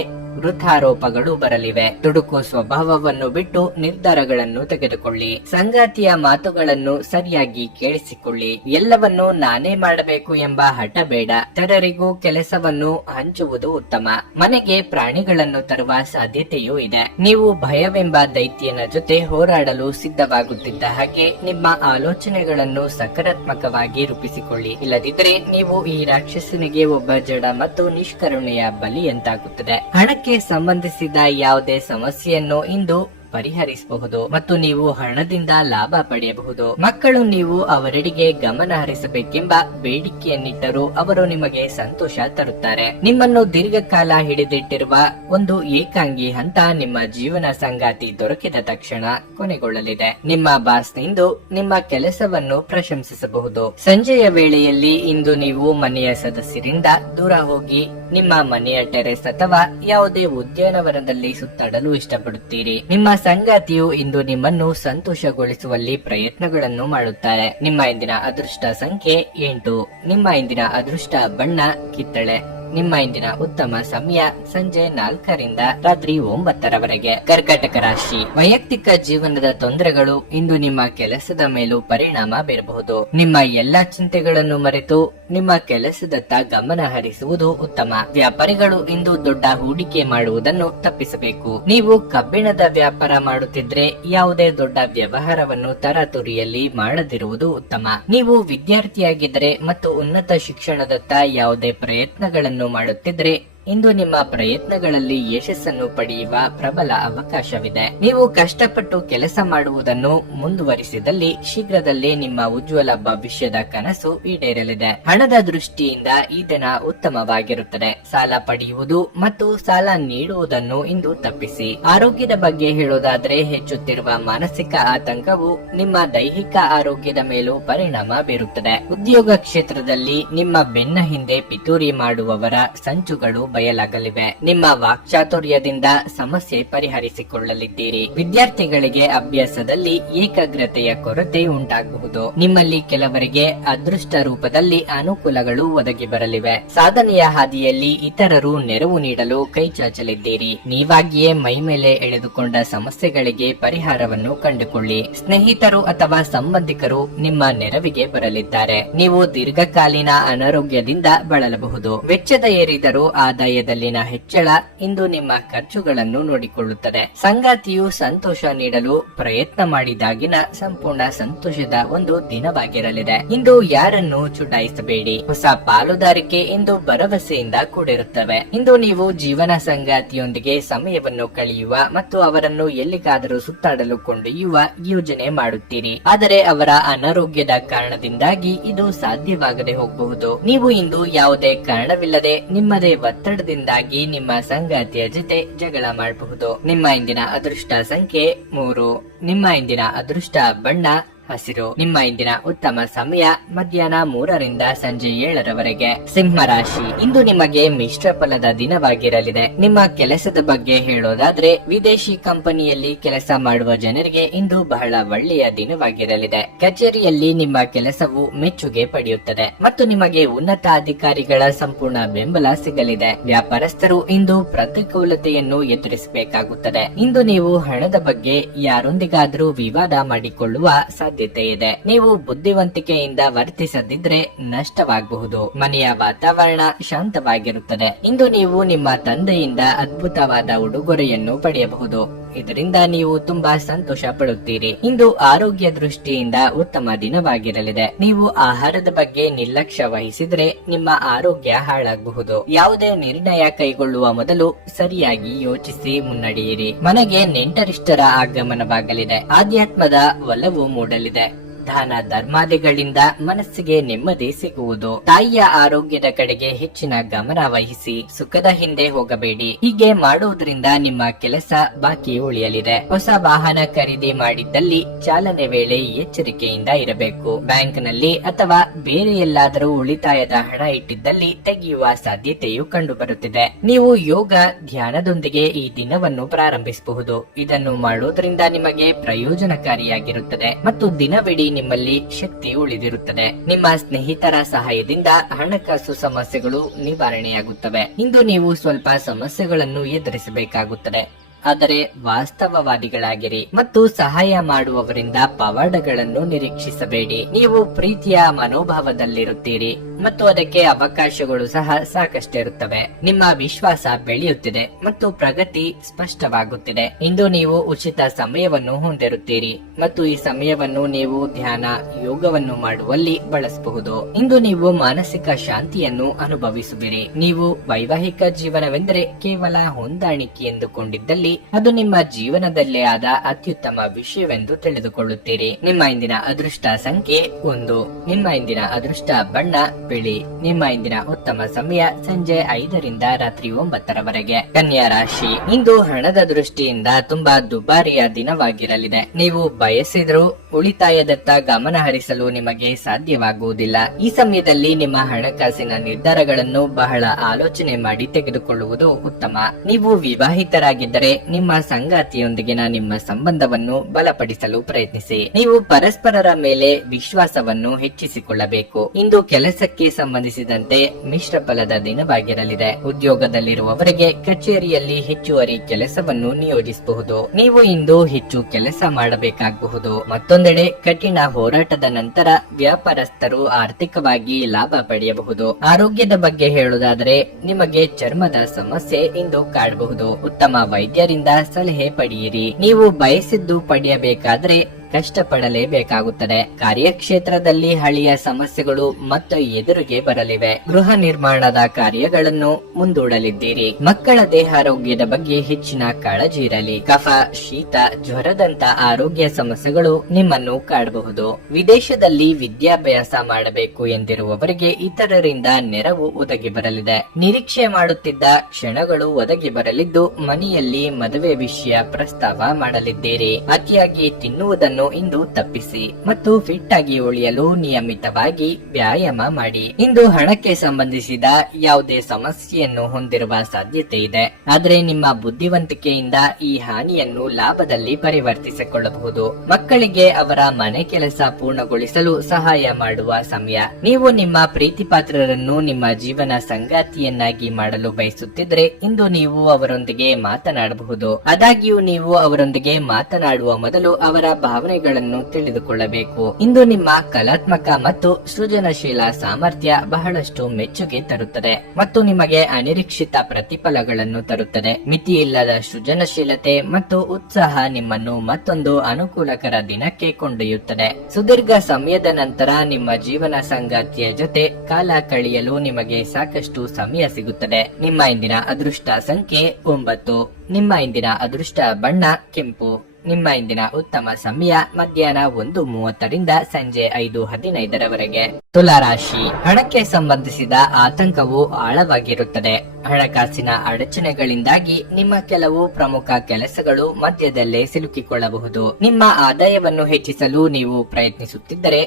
ವೃದ್ಧಾರೋಪಗಳು ಬರಲಿವೆ. ದುಡುಕು ಸ್ವಭಾವವನ್ನು ಬಿಟ್ಟು ನಿರ್ಧಾರಗಳನ್ನು ತೆಗೆದುಕೊಳ್ಳಿ. ಸಂಗಾತಿಯ ಮಾತುಗಳನ್ನು ಸರಿಯಾಗಿ ಕೇಳಿಸಿಕೊಳ್ಳಿ. ಎಲ್ಲವನ್ನೂ ನಾನೇ ಮಾಡಬೇಕು ಎಂಬ ಹಠ ಬೇಡ. ಇತರರಿಗೂ ಕೆಲಸವನ್ನು ಹಂಚುವುದು ಉತ್ತಮ. ಮನೆಗೆ ಪ್ರಾಣಿಗಳನ್ನು ತರುವ ಸಾಧ್ಯತೆಯೂ ಇದೆ. ನೀವು ಭಯವೆಂಬ ದೈತ್ಯನ ಜೊತೆ ಹೋರಾಡಲು ಸಿದ್ಧವಾಗುತ್ತಿದ್ದ ಹಾಗೆ ನಿಮ್ಮ ಆಲೋಚನೆಗಳನ್ನು ಸಕಾರಾತ್ಮಕವಾಗಿ ರೂಪಿಸಿಕೊಳ್ಳಿ. ಇಲ್ಲದಿದ್ದರೆ ನೀವು ಈ ರಾಕ್ಷಸನಿಗೆ ಒಬ್ಬ ಜಡ ಮತ್ತು ನಿಷ್ಕರುಣೆಯ ಬಲಿಯಂತಾಗುತ್ತದೆ. ಹಣಕ್ಕೆ ಸಂಬಂಧಿಸಿದ ಯಾವುದೇ ಸಮಸ್ಯೆಯನ್ನು ಇಂದು ಪರಿಹರಿಸಬಹುದು ಮತ್ತು ನೀವು ಹಣದಿಂದ ಲಾಭ ಪಡೆಯಬಹುದು. ಮಕ್ಕಳು ನೀವು ಅವರೆಡೆಗೆ ಗಮನ ಹರಿಸಬೇಕೆಂಬ ಬೇಡಿಕೆಯನ್ನಿಟ್ಟರೂ ಅವರು ನಿಮಗೆ ಸಂತೋಷ ತರುತ್ತಾರೆ. ನಿಮ್ಮನ್ನು ದೀರ್ಘಕಾಲ ಹಿಡಿದಿಟ್ಟಿರುವ ಒಂದು ಏಕಾಂಗಿ ಹಂತ ನಿಮ್ಮ ಜೀವನ ಸಂಗಾತಿ ದೊರಕಿದ ತಕ್ಷಣ ಕೊನೆಗೊಳ್ಳಲಿದೆ. ನಿಮ್ಮ ಬಾಸ್ನಿಂದ ನಿಮ್ಮ ಕೆಲಸವನ್ನು ಪ್ರಶಂಸಿಸಬಹುದು. ಸಂಜೆಯ ವೇಳೆಯಲ್ಲಿ ಇಂದು ನೀವು ಮನೆಯ ಸದಸ್ಯರಿಂದ ದೂರ ಹೋಗಿ ನಿಮ್ಮ ಮನೆಯ ಟೆರೆಸ್ ಅಥವಾ ಯಾವುದೇ ಉದ್ಯಾನವನದಲ್ಲಿ ಸುತ್ತಾಡಲು ಇಷ್ಟಪಡುತ್ತೀರಿ. ನಿಮ್ಮ ಸಂಗಾತಿಯು ಇಂದು ನಿಮ್ಮನ್ನು ಸಂತೋಷಗೊಳಿಸುವಲ್ಲಿ ಪ್ರಯತ್ನಗಳನ್ನು ಮಾಡುತ್ತಾರೆ. ನಿಮ್ಮ ಇಂದಿನ ಅದೃಷ್ಟ ಸಂಖ್ಯೆ 8. ನಿಮ್ಮ ಇಂದಿನ ಅದೃಷ್ಟ ಬಣ್ಣ ಕಿತ್ತಳೆ. ನಿಮ್ಮ ಇಂದಿನ ಉತ್ತಮ ಸಮಯ ಸಂಜೆ 4 ರಿಂದ ರಾತ್ರಿ 9 ಕರ್ಕಾಟಕ ರಾಶಿ. ವೈಯಕ್ತಿಕ ಜೀವನದ ತೊಂದರೆಗಳು ಇಂದು ನಿಮ್ಮ ಕೆಲಸದ ಮೇಲೂ ಪರಿಣಾಮ ಬೀರಬಹುದು. ನಿಮ್ಮ ಎಲ್ಲಾ ಚಿಂತೆಗಳನ್ನು ಮರೆತು ನಿಮ್ಮ ಕೆಲಸದತ್ತ ಗಮನ ಹರಿಸುವುದು ಉತ್ತಮ. ವ್ಯಾಪಾರಿಗಳು ಇಂದು ದೊಡ್ಡ ಹೂಡಿಕೆ ಮಾಡುವುದನ್ನು ತಪ್ಪಿಸಬೇಕು. ನೀವು ಕಬ್ಬಿಣದ ವ್ಯಾಪಾರ ಮಾಡುತ್ತಿದ್ರೆ ಯಾವುದೇ ದೊಡ್ಡ ವ್ಯವಹಾರವನ್ನು ತರಾತುರಿಯಲ್ಲಿ ಮಾಡದಿರುವುದು ಉತ್ತಮ. ನೀವು ವಿದ್ಯಾರ್ಥಿಯಾಗಿದ್ದರೆ ಮತ್ತು ಉನ್ನತ ಶಿಕ್ಷಣದತ್ತ ಯಾವುದೇ ಪ್ರಯತ್ನಗಳನ್ನು ಮಾಡುತ್ತಿದ್ರೆ ಇಂದು ನಿಮ್ಮ ಪ್ರಯತ್ನಗಳಲ್ಲಿ ಯಶಸ್ಸನ್ನು ಪಡೆಯುವ ಪ್ರಬಲ ಅವಕಾಶವಿದೆ. ನೀವು ಕಷ್ಟಪಟ್ಟು ಕೆಲಸ ಮಾಡುವುದನ್ನು ಮುಂದುವರಿಸಿದಲ್ಲಿ ಶೀಘ್ರದಲ್ಲೇ ನಿಮ್ಮ ಉಜ್ವಲ ಭವಿಷ್ಯದ ಕನಸು ಈಡೇರಲಿದೆ. ಹಣದ ದೃಷ್ಟಿಯಿಂದ ಈ ದಿನ ಉತ್ತಮವಾಗಿರುತ್ತದೆ. ಸಾಲ ಪಡೆಯುವುದು ಮತ್ತು ಸಾಲ ನೀಡುವುದನ್ನು ಇಂದು ತಪ್ಪಿಸಿ. ಆರೋಗ್ಯದ ಬಗ್ಗೆ ಹೇಳೋದಾದ್ರೆ ಹೆಚ್ಚುತ್ತಿರುವ ಮಾನಸಿಕ ಆತಂಕವು ನಿಮ್ಮ ದೈಹಿಕ ಆರೋಗ್ಯದ ಮೇಲೂ ಪರಿಣಾಮ ಬೀರುತ್ತದೆ. ಉದ್ಯೋಗ ಕ್ಷೇತ್ರದಲ್ಲಿ ನಿಮ್ಮ ಬೆನ್ನ ಹಿಂದೆ ಪಿತೂರಿ ಮಾಡುವವರ ಸಂಚುಗಳು ಬಯಲಾಗಲಿವೆ. ನಿಮ್ಮ ವಾಕ್ಚಾತುರ್ಯದಿಂದ ಸಮಸ್ಯೆ ಪರಿಹರಿಸಿಕೊಳ್ಳಲಿದ್ದೀರಿ. ವಿದ್ಯಾರ್ಥಿಗಳಿಗೆ ಅಭ್ಯಾಸದಲ್ಲಿ ಏಕಾಗ್ರತೆಯ ಕೊರತೆ ಉಂಟಾಗಬಹುದು. ನಿಮ್ಮಲ್ಲಿ ಕೆಲವರಿಗೆ ಅದೃಷ್ಟ ರೂಪದಲ್ಲಿ ಅನುಕೂಲಗಳು ಒದಗಿ ಬರಲಿವೆ. ಸಾಧನೆಯ ಹಾದಿಯಲ್ಲಿ ಇತರರು ನೆರವು ನೀಡಲು ಕೈ ಚಾಚಲಿದ್ದೀರಿ. ನೀವಾಗಿಯೇ ಮೈ ಮೇಲೆ ಎಳೆದುಕೊಂಡ ಸಮಸ್ಯೆಗಳಿಗೆ ಪರಿಹಾರವನ್ನು ಕಂಡುಕೊಳ್ಳಿ. ಸ್ನೇಹಿತರು ಅಥವಾ ಸಂಬಂಧಿಕರು ನಿಮ್ಮ ನೆರವಿಗೆ ಬರಲಿದ್ದಾರೆ. ನೀವು ದೀರ್ಘಕಾಲೀನ ಅನಾರೋಗ್ಯದಿಂದ ಬಳಲಬಹುದು. ವೆಚ್ಚದ ಏರಿದರೂ ಆದಾಯದಲ್ಲಿನ ಹೆಚ್ಚಳ ಇಂದು ನಿಮ್ಮ ಖರ್ಚುಗಳನ್ನು ನೋಡಿಕೊಳ್ಳುತ್ತದೆ. ಸಂಗಾತಿಯು ಸಂತೋಷ ನೀಡಲು ಪ್ರಯತ್ನ ಮಾಡಿದಾಗಿನ ಸಂಪೂರ್ಣ ಸಂತೋಷದ ಒಂದು ದಿನವಾಗಿರಲಿದೆ. ಇಂದು ಯಾರನ್ನು ಚುಡಾಯಿಸಬೇಡಿ. ಹೊಸ ಪಾಲುದಾರಿಕೆ ಇಂದು ಭರವಸೆಯಿಂದ ಕೂಡಿರುತ್ತವೆ. ಇಂದು ನೀವು ಜೀವನ ಸಂಗಾತಿಯೊಂದಿಗೆ ಸಮಯವನ್ನು ಕಳೆಯುವ ಮತ್ತು ಅವರನ್ನು ಎಲ್ಲಿಗಾದರೂ ಸುತ್ತಾಡಲು ಕೊಂಡೊಯ್ಯುವ ಯೋಜನೆ ಮಾಡುತ್ತೀರಿ. ಆದರೆ ಅವರ ಅನಾರೋಗ್ಯದ ಕಾರಣದಿಂದಾಗಿ ಇದು ಸಾಧ್ಯವಾಗದೆ ಹೋಗಬಹುದು. ನೀವು ಇಂದು ಯಾವುದೇ ಕಾರಣವಿಲ್ಲದೆ ನಿಮ್ಮದೇ ಒತ್ತಡದಿಂದಾಗಿ ನಿಮ್ಮ ಸಂಗಾತಿಯ ಜೊತೆ ಜಗಳ ಮಾಡಬಹುದು. ನಿಮ್ಮ ಇಂದಿನ ಅದೃಷ್ಟ ಸಂಖ್ಯೆ 3. ನಿಮ್ಮ ಇಂದಿನ ಅದೃಷ್ಟ ಬಣ್ಣ ಹಸಿರು. ನಿಮ್ಮ ಇಂದಿನ ಉತ್ತಮ ಸಮಯ ಮಧ್ಯಾಹ್ನ 3 ರಿಂದ ಸಂಜೆ 7 ಸಿಂಹ ರಾಶಿ. ಇಂದು ನಿಮಗೆ ಮಿಶ್ರ ಫಲದ ದಿನವಾಗಿರಲಿದೆ. ನಿಮ್ಮ ಕೆಲಸದ ಬಗ್ಗೆ ಹೇಳೋದಾದ್ರೆ ವಿದೇಶಿ ಕಂಪನಿಯಲ್ಲಿ ಕೆಲಸ ಮಾಡುವ ಜನರಿಗೆ ಇಂದು ಬಹಳ ಒಳ್ಳೆಯ ದಿನವಾಗಿರಲಿದೆ. ಕಚೇರಿಯಲ್ಲಿ ನಿಮ್ಮ ಕೆಲಸವು ಮೆಚ್ಚುಗೆ ಪಡೆಯುತ್ತದೆ ಮತ್ತು ನಿಮಗೆ ಉನ್ನತ ಅಧಿಕಾರಿಗಳ ಸಂಪೂರ್ಣ ಬೆಂಬಲ ಸಿಗಲಿದೆ. ವ್ಯಾಪಾರಸ್ಥರು ಇಂದು ಪ್ರತಿಕೂಲತೆಯನ್ನು ಎದುರಿಸಬೇಕಾಗುತ್ತದೆ. ಇಂದು ನೀವು ಹಣದ ಬಗ್ಗೆ ಯಾರೊಂದಿಗಾದ್ರೂ ವಿವಾದ ಮಾಡಿಕೊಳ್ಳುವ ಸಾಧ್ಯತೆ ಇದೆ. ನೀವು ಬುದ್ಧಿವಂತಿಕೆಯಿಂದ ವರ್ತಿಸದಿದ್ರೆ ನಷ್ಟವಾಗಬಹುದು. ಮನೆಯ ವಾತಾವರಣ ಶಾಂತವಾಗಿರುತ್ತದೆ. ಇಂದು ನೀವು ನಿಮ್ಮ ತಂದೆಯಿಂದ ಅದ್ಭುತವಾದ ಉಡುಗೊರೆಯನ್ನು ಪಡೆಯಬಹುದು. ಇದರಿಂದ ನೀವು ತುಂಬಾ ಸಂತೋಷ ಪಡುತ್ತೀರಿ. ಇಂದು ಆರೋಗ್ಯ ದೃಷ್ಟಿಯಿಂದ ಉತ್ತಮ ದಿನವಾಗಿರಲಿದೆ. ನೀವು ಆಹಾರದ ಬಗ್ಗೆ ನಿರ್ಲಕ್ಷ್ಯ ವಹಿಸಿದ್ರೆ ನಿಮ್ಮ ಆರೋಗ್ಯ ಹಾಳಾಗಬಹುದು. ಯಾವುದೇ ನಿರ್ಣಯ ಕೈಗೊಳ್ಳುವ ಮೊದಲು ಸರಿಯಾಗಿ ಯೋಚಿಸಿ ಮುನ್ನಡೆಯಿರಿ. ಮನೆಗೆ ನೆಂಟರಿಷ್ಟರ ಆಗಮನವಾಗಲಿದೆ. ಆಧ್ಯಾತ್ಮದ ಒಲವು ಮೂಡಲಿದೆ. ದಾನ ಧರ್ಮಾದಿಗಳಿಂದ ಮನಸ್ಸಿಗೆ ನೆಮ್ಮದಿ ಸಿಗುವುದು. ತಾಯಿಯ ಆರೋಗ್ಯದ ಕಡೆಗೆ ಹೆಚ್ಚಿನ ಗಮನ ವಹಿಸಿ. ಸುಖದ ಹಿಂದೆ ಹೋಗಬೇಡಿ. ಹೀಗೆ ಮಾಡುವುದರಿಂದ ನಿಮ್ಮ ಕೆಲಸ ಬಾಕಿ ಉಳಿಯಲಿದೆ. ಹೊಸ ವಾಹನ ಖರೀದಿ ಮಾಡಿದ್ದಲ್ಲಿ ಚಾಲನೆ ವೇಳೆ ಎಚ್ಚರಿಕೆಯಿಂದ ಇರಬೇಕು. ಬ್ಯಾಂಕ್ನಲ್ಲಿ ಅಥವಾ ಬೇರೆ ಎಲ್ಲಾದರೂ ಉಳಿತಾಯದ ಹಣ ಇಟ್ಟಿದ್ದಲ್ಲಿ ತೆಗೆಯುವ ಸಾಧ್ಯತೆಯು ಕಂಡುಬರುತ್ತಿದೆ. ನೀವು ಯೋಗ ಧ್ಯಾನದೊಂದಿಗೆ ಈ ದಿನವನ್ನು ಪ್ರಾರಂಭಿಸಬಹುದು. ಇದನ್ನು ಮಾಡುವುದರಿಂದ ನಿಮಗೆ ಪ್ರಯೋಜನಕಾರಿಯಾಗಿರುತ್ತದೆ ಮತ್ತು ದಿನವಿಡೀ ನಿಮ್ಮಲ್ಲಿ ಶಕ್ತಿ ಉಳಿದಿರುತ್ತದೆ. ನಿಮ್ಮ ಸ್ನೇಹಿತರ ಸಹಾಯದಿಂದ ಹಣಕಾಸು ಸಮಸ್ಯೆಗಳು ನಿವಾರಣೆಯಾಗುತ್ತವೆ. ಇಂದು ನೀವು ಸ್ವಲ್ಪ ಸಮಸ್ಯೆಗಳನ್ನು ಎದುರಿಸಬೇಕಾಗುತ್ತದೆ. ಆದರೆ ವಾಸ್ತವವಾದಿಗಳಾಗಿರಿ ಮತ್ತು ಸಹಾಯ ಮಾಡುವವರಿಂದ ಪವಾಡಗಳನ್ನು ನಿರೀಕ್ಷಿಸಬೇಡಿ. ನೀವು ಪ್ರೀತಿಯ ಮನೋಭಾವದಲ್ಲಿರುತ್ತೀರಿ ಮತ್ತು ಅದಕ್ಕೆ ಅವಕಾಶಗಳು ಸಹ ಸಾಕಷ್ಟಿರುತ್ತವೆ. ನಿಮ್ಮ ವಿಶ್ವಾಸ ಬೆಳೆಯುತ್ತಿದೆ ಮತ್ತು ಪ್ರಗತಿ ಸ್ಪಷ್ಟವಾಗುತ್ತಿದೆ. ಇಂದು ನೀವು ಉಚಿತ ಸಮಯವನ್ನು ಹೊಂದಿರುತ್ತೀರಿ ಮತ್ತು ಈ ಸಮಯವನ್ನು ನೀವು ಧ್ಯಾನ ಯೋಗವನ್ನು ಮಾಡುವಲ್ಲಿ ಬಳಸಬಹುದು. ಇಂದು ನೀವು ಮಾನಸಿಕ ಶಾಂತಿಯನ್ನು ಅನುಭವಿಸುವಿರಿ. ನೀವು ವೈವಾಹಿಕ ಜೀವನವೆಂದರೆ ಕೇವಲ ಹೊಂದಾಣಿಕೆ ಎಂದುಕೊಂಡಿದ್ದಲ್ಲಿ ಅದು ನಿಮ್ಮ ಜೀವನದಲ್ಲೇ ಆದ ಅತ್ಯುತ್ತಮ ವಿಷಯವೆಂದು ತಿಳಿದುಕೊಳ್ಳುತ್ತೀರಿ. ನಿಮ್ಮ ಇಂದಿನ ಅದೃಷ್ಟ ಸಂಖ್ಯೆ 1. ನಿಮ್ಮ ಇಂದಿನ ಅದೃಷ್ಟ ಬಣ್ಣ ಬಿಳಿ. ನಿಮ್ಮ ಇಂದಿನ ಉತ್ತಮ ಸಮಯ ಸಂಜೆ 5 ರಿಂದ ರಾತ್ರಿ 9 ರವರೆಗೆ. ಕನ್ಯಾ ರಾಶಿ. ಇಂದು ಹಣದ ದೃಷ್ಟಿಯಿಂದ ತುಂಬಾ ದುಬಾರಿಯ ದಿನವಾಗಿರಲಿದೆ. ನೀವು ಬಯಸಿದ್ರೂ ಉಳಿತಾಯದತ್ತ ಗಮನ ಹರಿಸಲು ನಿಮಗೆ ಸಾಧ್ಯವಾಗುವುದಿಲ್ಲ. ಈ ಸಮಯದಲ್ಲಿ ನಿಮ್ಮ ಹಣಕಾಸಿನ ನಿರ್ಧಾರಗಳನ್ನು ಬಹಳ ಆಲೋಚನೆ ಮಾಡಿ ತೆಗೆದುಕೊಳ್ಳುವುದು ಉತ್ತಮ. ನೀವು ವಿವಾಹಿತರಾಗಿದ್ದರೆ ನಿಮ್ಮ ಸಂಗಾತಿಯೊಂದಿಗಿನ ನಿಮ್ಮ ಸಂಬಂಧವನ್ನು ಬಲಪಡಿಸಲು ಪ್ರಯತ್ನಿಸಿ. ನೀವು ಪರಸ್ಪರರ ಮೇಲೆ ವಿಶ್ವಾಸವನ್ನು ಹೆಚ್ಚಿಸಿಕೊಳ್ಳಬೇಕು. ಇಂದು ಕೆಲಸಕ್ಕೆ ಸಂಬಂಧಿಸಿದಂತೆ ಮಿಶ್ರ ಫಲದ ದಿನವಾಗಿರಲಿದೆ. ಉದ್ಯೋಗದಲ್ಲಿರುವವರಿಗೆ ಕಚೇರಿಯಲ್ಲಿ ಹೆಚ್ಚುವರಿ ಕೆಲಸವನ್ನು ನಿಯೋಜಿಸಬಹುದು. ನೀವು ಇಂದು ಹೆಚ್ಚು ಕೆಲಸ ಮಾಡಬೇಕಾಗಬಹುದು. ಮತ್ತೊಂದೆಡೆ ಕಠಿಣ ಹೋರಾಟದ ನಂತರ ವ್ಯಾಪಾರಸ್ಥರು ಆರ್ಥಿಕವಾಗಿ ಲಾಭ ಪಡೆಯಬಹುದು. ಆರೋಗ್ಯದ ಬಗ್ಗೆ ಹೇಳುವುದಾದರೆ ನಿಮಗೆ ಚರ್ಮದ ಸಮಸ್ಯೆ ಇಂದು ಕಾಡಬಹುದು. ಉತ್ತಮ ವೈದ್ಯರಿಂದ ಸಲಹೆ ಪಡೆಯಿರಿ. ನೀವು ಬಯಸಿದ್ದು ಪಡೆಯಬೇಕಾದ್ರೆ ಕಷ್ಟಪಡಲೇಬೇಕಾಗುತ್ತದೆ. ಕಾರ್ಯಕ್ಷೇತ್ರದಲ್ಲಿ ಹಳೆಯ ಸಮಸ್ಯೆಗಳು ಮತ್ತೆ ಎದುರಿಗೆ ಬರಲಿವೆ. ಗೃಹ ನಿರ್ಮಾಣದ ಕಾರ್ಯಗಳನ್ನು ಮುಂದೂಡಲಿದ್ದೀರಿ. ಮಕ್ಕಳ ದೇಹಾರೋಗ್ಯದ ಬಗ್ಗೆ ಹೆಚ್ಚಿನ ಕಾಳಜಿ ಇರಲಿ. ಕಫ, ಶೀತ, ಜ್ವರದಂತ ಆರೋಗ್ಯ ಸಮಸ್ಯೆಗಳು ನಿಮ್ಮನ್ನು ಕಾಡಬಹುದು. ವಿದೇಶದಲ್ಲಿ ವಿದ್ಯಾಭ್ಯಾಸ ಮಾಡಬೇಕು ಎಂದಿರುವವರಿಗೆ ಇತರರಿಂದ ನೆರವು ಒದಗಿ ಬರಲಿದೆ. ನಿರೀಕ್ಷೆ ಮಾಡುತ್ತಿದ್ದ ಕ್ಷಣಗಳು ಒದಗಿ ಬರಲಿದ್ದು ಮನೆಯಲ್ಲಿ ಮದುವೆ ವಿಷಯ ಪ್ರಸ್ತಾವ ಮಾಡಲಿದ್ದೀರಿ. ಅತಿಯಾಗಿ ತಿನ್ನುವುದನ್ನು ಇಂದು ತಪ್ಪಿಸಿ ಮತ್ತು ಫಿಟ್ ಆಗಿ ಉಳಿಯಲು ನಿಯಮಿತವಾಗಿ ವ್ಯಾಯಾಮ ಮಾಡಿ. ಇಂದು ಹಣಕ್ಕೆ ಸಂಬಂಧಿಸಿದ ಯಾವುದೇ ಸಮಸ್ಯೆಯನ್ನು ಹೊಂದಿರುವ ಸಾಧ್ಯತೆ ಇದೆ. ಆದರೆ ನಿಮ್ಮ ಬುದ್ಧಿವಂತಿಕೆಯಿಂದ ಈ ಹಾನಿಯನ್ನು ಲಾಭದಲ್ಲಿ ಪರಿವರ್ತಿಸಿಕೊಳ್ಳಬಹುದು. ಮಕ್ಕಳಿಗೆ ಅವರ ಮನೆ ಕೆಲಸ ಪೂರ್ಣಗೊಳಿಸಲು ಸಹಾಯ ಮಾಡುವ ಸಮಯ. ನೀವು ನಿಮ್ಮ ಪ್ರೀತಿ ಪಾತ್ರರನ್ನು ನಿಮ್ಮ ಜೀವನ ಸಂಗಾತಿಯನ್ನಾಗಿ ಮಾಡಲು ಬಯಸುತ್ತಿದ್ರೆ ಇಂದು ನೀವು ಅವರೊಂದಿಗೆ ಮಾತನಾಡಬಹುದು. ಆದಾಗ್ಯೂ ನೀವು ಅವರೊಂದಿಗೆ ಮಾತನಾಡುವ ಮೊದಲು ಅವರ ಭಾವನೆಗಳನ್ನು ತಿಳಿದುಕೊಳ್ಳಬೇಕು. ಇಂದು ನಿಮ್ಮ ಕಲಾತ್ಮಕ ಮತ್ತು ಸೃಜನಶೀಲ ಸಾಮರ್ಥ್ಯ ಬಹಳಷ್ಟು ಮೆಚ್ಚುಗೆ ತರುತ್ತದೆ ಮತ್ತು ನಿಮಗೆ ಅನಿರೀಕ್ಷಿತ ಪ್ರತಿಫಲಗಳನ್ನು ತರುತ್ತದೆ. ಮಿತಿಯಿಲ್ಲದ ಸೃಜನಶೀಲತೆ ಮತ್ತು ಉತ್ಸಾಹ ನಿಮ್ಮನ್ನು ಮತ್ತೊಂದು ಅನುಕೂಲಕರ ದಿನಕ್ಕೆ ಕೊಂಡೊಯ್ಯುತ್ತದೆ. ಸುದೀರ್ಘ ಸಮಯದ ನಂತರ ನಿಮ್ಮ ಜೀವನ ಸಂಗಾತಿಯ ಜೊತೆ ಕಾಲ ಕಳೆಯಲು ನಿಮಗೆ ಸಾಕಷ್ಟು ಸಮಯ ಸಿಗುತ್ತದೆ. ನಿಮ್ಮ ಇಂದಿನ ಅದೃಷ್ಟ ಸಂಖ್ಯೆ 9. ನಿಮ್ಮ ಇಂದಿನ ಅದೃಷ್ಟ ಬಣ್ಣ ಕೆಂಪು. ನಿಮ್ಮ ಇಂದಿನ ಉತ್ತಮ ಸಮಯ ಮಧ್ಯಾಹ್ನ 1:30 ರಿಂದ ಸಂಜೆ 5:15 ರವರೆಗೆ. ತುಲಾರಾಶಿ. ಹಣಕ್ಕೆ ಸಂಬಂಧಿಸಿದ ಆತಂಕವು ಆಳವಾಗಿರುತ್ತದೆ. ಹಣಕಾಸಿನ ಅಡಚಣೆಗಳಿಂದಾಗಿ ನಿಮ್ಮ ಕೆಲವು ಪ್ರಮುಖ ಕೆಲಸಗಳು ಮಧ್ಯದಲ್ಲೇ ಸಿಲುಕಿಕೊಳ್ಳಬಹುದು. ನಿಮ್ಮ ಆದಾಯವನ್ನು ಹೆಚ್ಚಿಸಲು ನೀವು ಪ್ರಯತ್ನಿಸುತ್ತಿದ್ದರೆ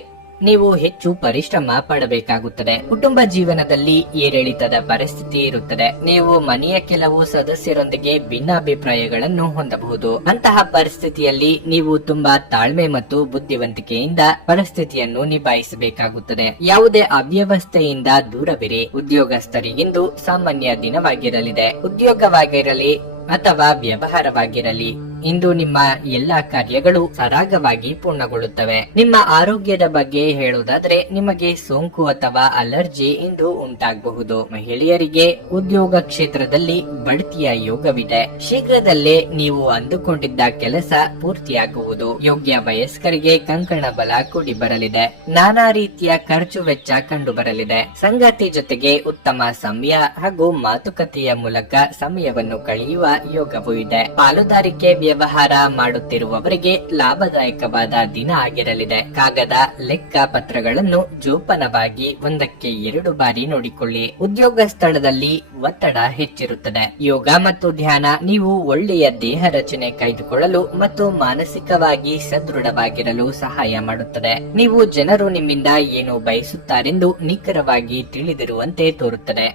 ನೀವು ಹೆಚ್ಚು ಪರಿಶ್ರಮ ಪಡಬೇಕಾಗುತ್ತದೆ. ಕುಟುಂಬ ಜೀವನದಲ್ಲಿ ಏರಿಳಿತದ ಪರಿಸ್ಥಿತಿ ಇರುತ್ತದೆ. ನೀವು ಮನೆಯ ಕೆಲವು ಸದಸ್ಯರೊಂದಿಗೆ ಭಿನ್ನಾಭಿಪ್ರಾಯಗಳನ್ನು ಹೊಂದಬಹುದು. ಅಂತಹ ಪರಿಸ್ಥಿತಿಯಲ್ಲಿ ನೀವು ತುಂಬಾ ತಾಳ್ಮೆ ಮತ್ತು ಬುದ್ಧಿವಂತಿಕೆಯಿಂದ ಪರಿಸ್ಥಿತಿಯನ್ನು ನಿಭಾಯಿಸಬೇಕಾಗುತ್ತದೆ. ಯಾವುದೇ ಅವ್ಯವಸ್ಥೆಯಿಂದ ದೂರವಿರಿ. ಉದ್ಯೋಗಸ್ಥರಿಗಿಂದು ಸಾಮಾನ್ಯ ದಿನವಾಗಿರಲಿದೆ. ಉದ್ಯೋಗವಾಗಿರಲಿ ಅಥವಾ ವ್ಯವಹಾರವಾಗಿರಲಿ ಇಂದು ನಿಮ್ಮ ಎಲ್ಲಾ ಕಾರ್ಯಗಳು ಸರಾಗವಾಗಿ ಪೂರ್ಣಗೊಳ್ಳುತ್ತವೆ. ನಿಮ್ಮ ಆರೋಗ್ಯದ ಬಗ್ಗೆ ಹೇಳುವುದಾದ್ರೆ ನಿಮಗೆ ಸೋಂಕು ಅಥವಾ ಅಲರ್ಜಿ ಇಂದು ಉಂಟಾಗಬಹುದು. ಮಹಿಳೆಯರಿಗೆ ಉದ್ಯೋಗ ಕ್ಷೇತ್ರದಲ್ಲಿ ಬಡ್ತಿಯ ಯೋಗವಿದೆ. ಶೀಘ್ರದಲ್ಲೇ ನೀವು ಅಂದುಕೊಂಡಿದ್ದ ಕೆಲಸ ಪೂರ್ತಿಯಾಗುವುದು. ಯೋಗ್ಯ ವಯಸ್ಕರಿಗೆ ಕಂಕಣ ಬಲ ಕೂಡಿ ಬರಲಿದೆ. ನಾನಾ ರೀತಿಯ ಖರ್ಚು ವೆಚ್ಚ ಕಂಡು ಬರಲಿದೆ. ಸಂಗಾತಿ ಜೊತೆಗೆ ಉತ್ತಮ ಸಮಯ ಹಾಗೂ ಮಾತುಕತೆಯ ಮೂಲಕ ಸಮಯವನ್ನು ಕಳೆಯುವ ಯೋಗವೂ ಇದೆ. ಪಾಲುದಾರಿಕೆ ವ್ಯವಹಾರ ಮಾಡುತ್ತಿರುವವರಿಗೆ ಲಾಭದಾಯಕವಾದ ದಿನ ಆಗಿರಲಿದೆ. ಕಾಗದ ಲೆಕ್ಕ ಪತ್ರಗಳನ್ನು ಜೋಪಾನವಾಗಿ 1ಕ್ಕೆ 2 ಬಾರಿ ನೋಡಿಕೊಳ್ಳಿ. ಉದ್ಯೋಗ ಸ್ಥಳದಲ್ಲಿ ಒತ್ತಡ ಹೆಚ್ಚಿರುತ್ತದೆ. ಯೋಗ ಮತ್ತು ಧ್ಯಾನ ನೀವು ಒಳ್ಳೆಯ ದೇಹ ರಚನೆ ಕಾಯ್ದುಕೊಳ್ಳಲು ಮತ್ತು ಮಾನಸಿಕವಾಗಿ ಸದೃಢವಾಗಿರಲು ಸಹಾಯ ಮಾಡುತ್ತದೆ. ನೀವು ಜನರು ನಿಮ್ಮಿಂದ ಏನು ಬಯಸುತ್ತಾರೆಂದು ನಿಖರವಾಗಿ ತಿಳಿದಿರುವಂತೆ ತೋರುತ್ತದೆ.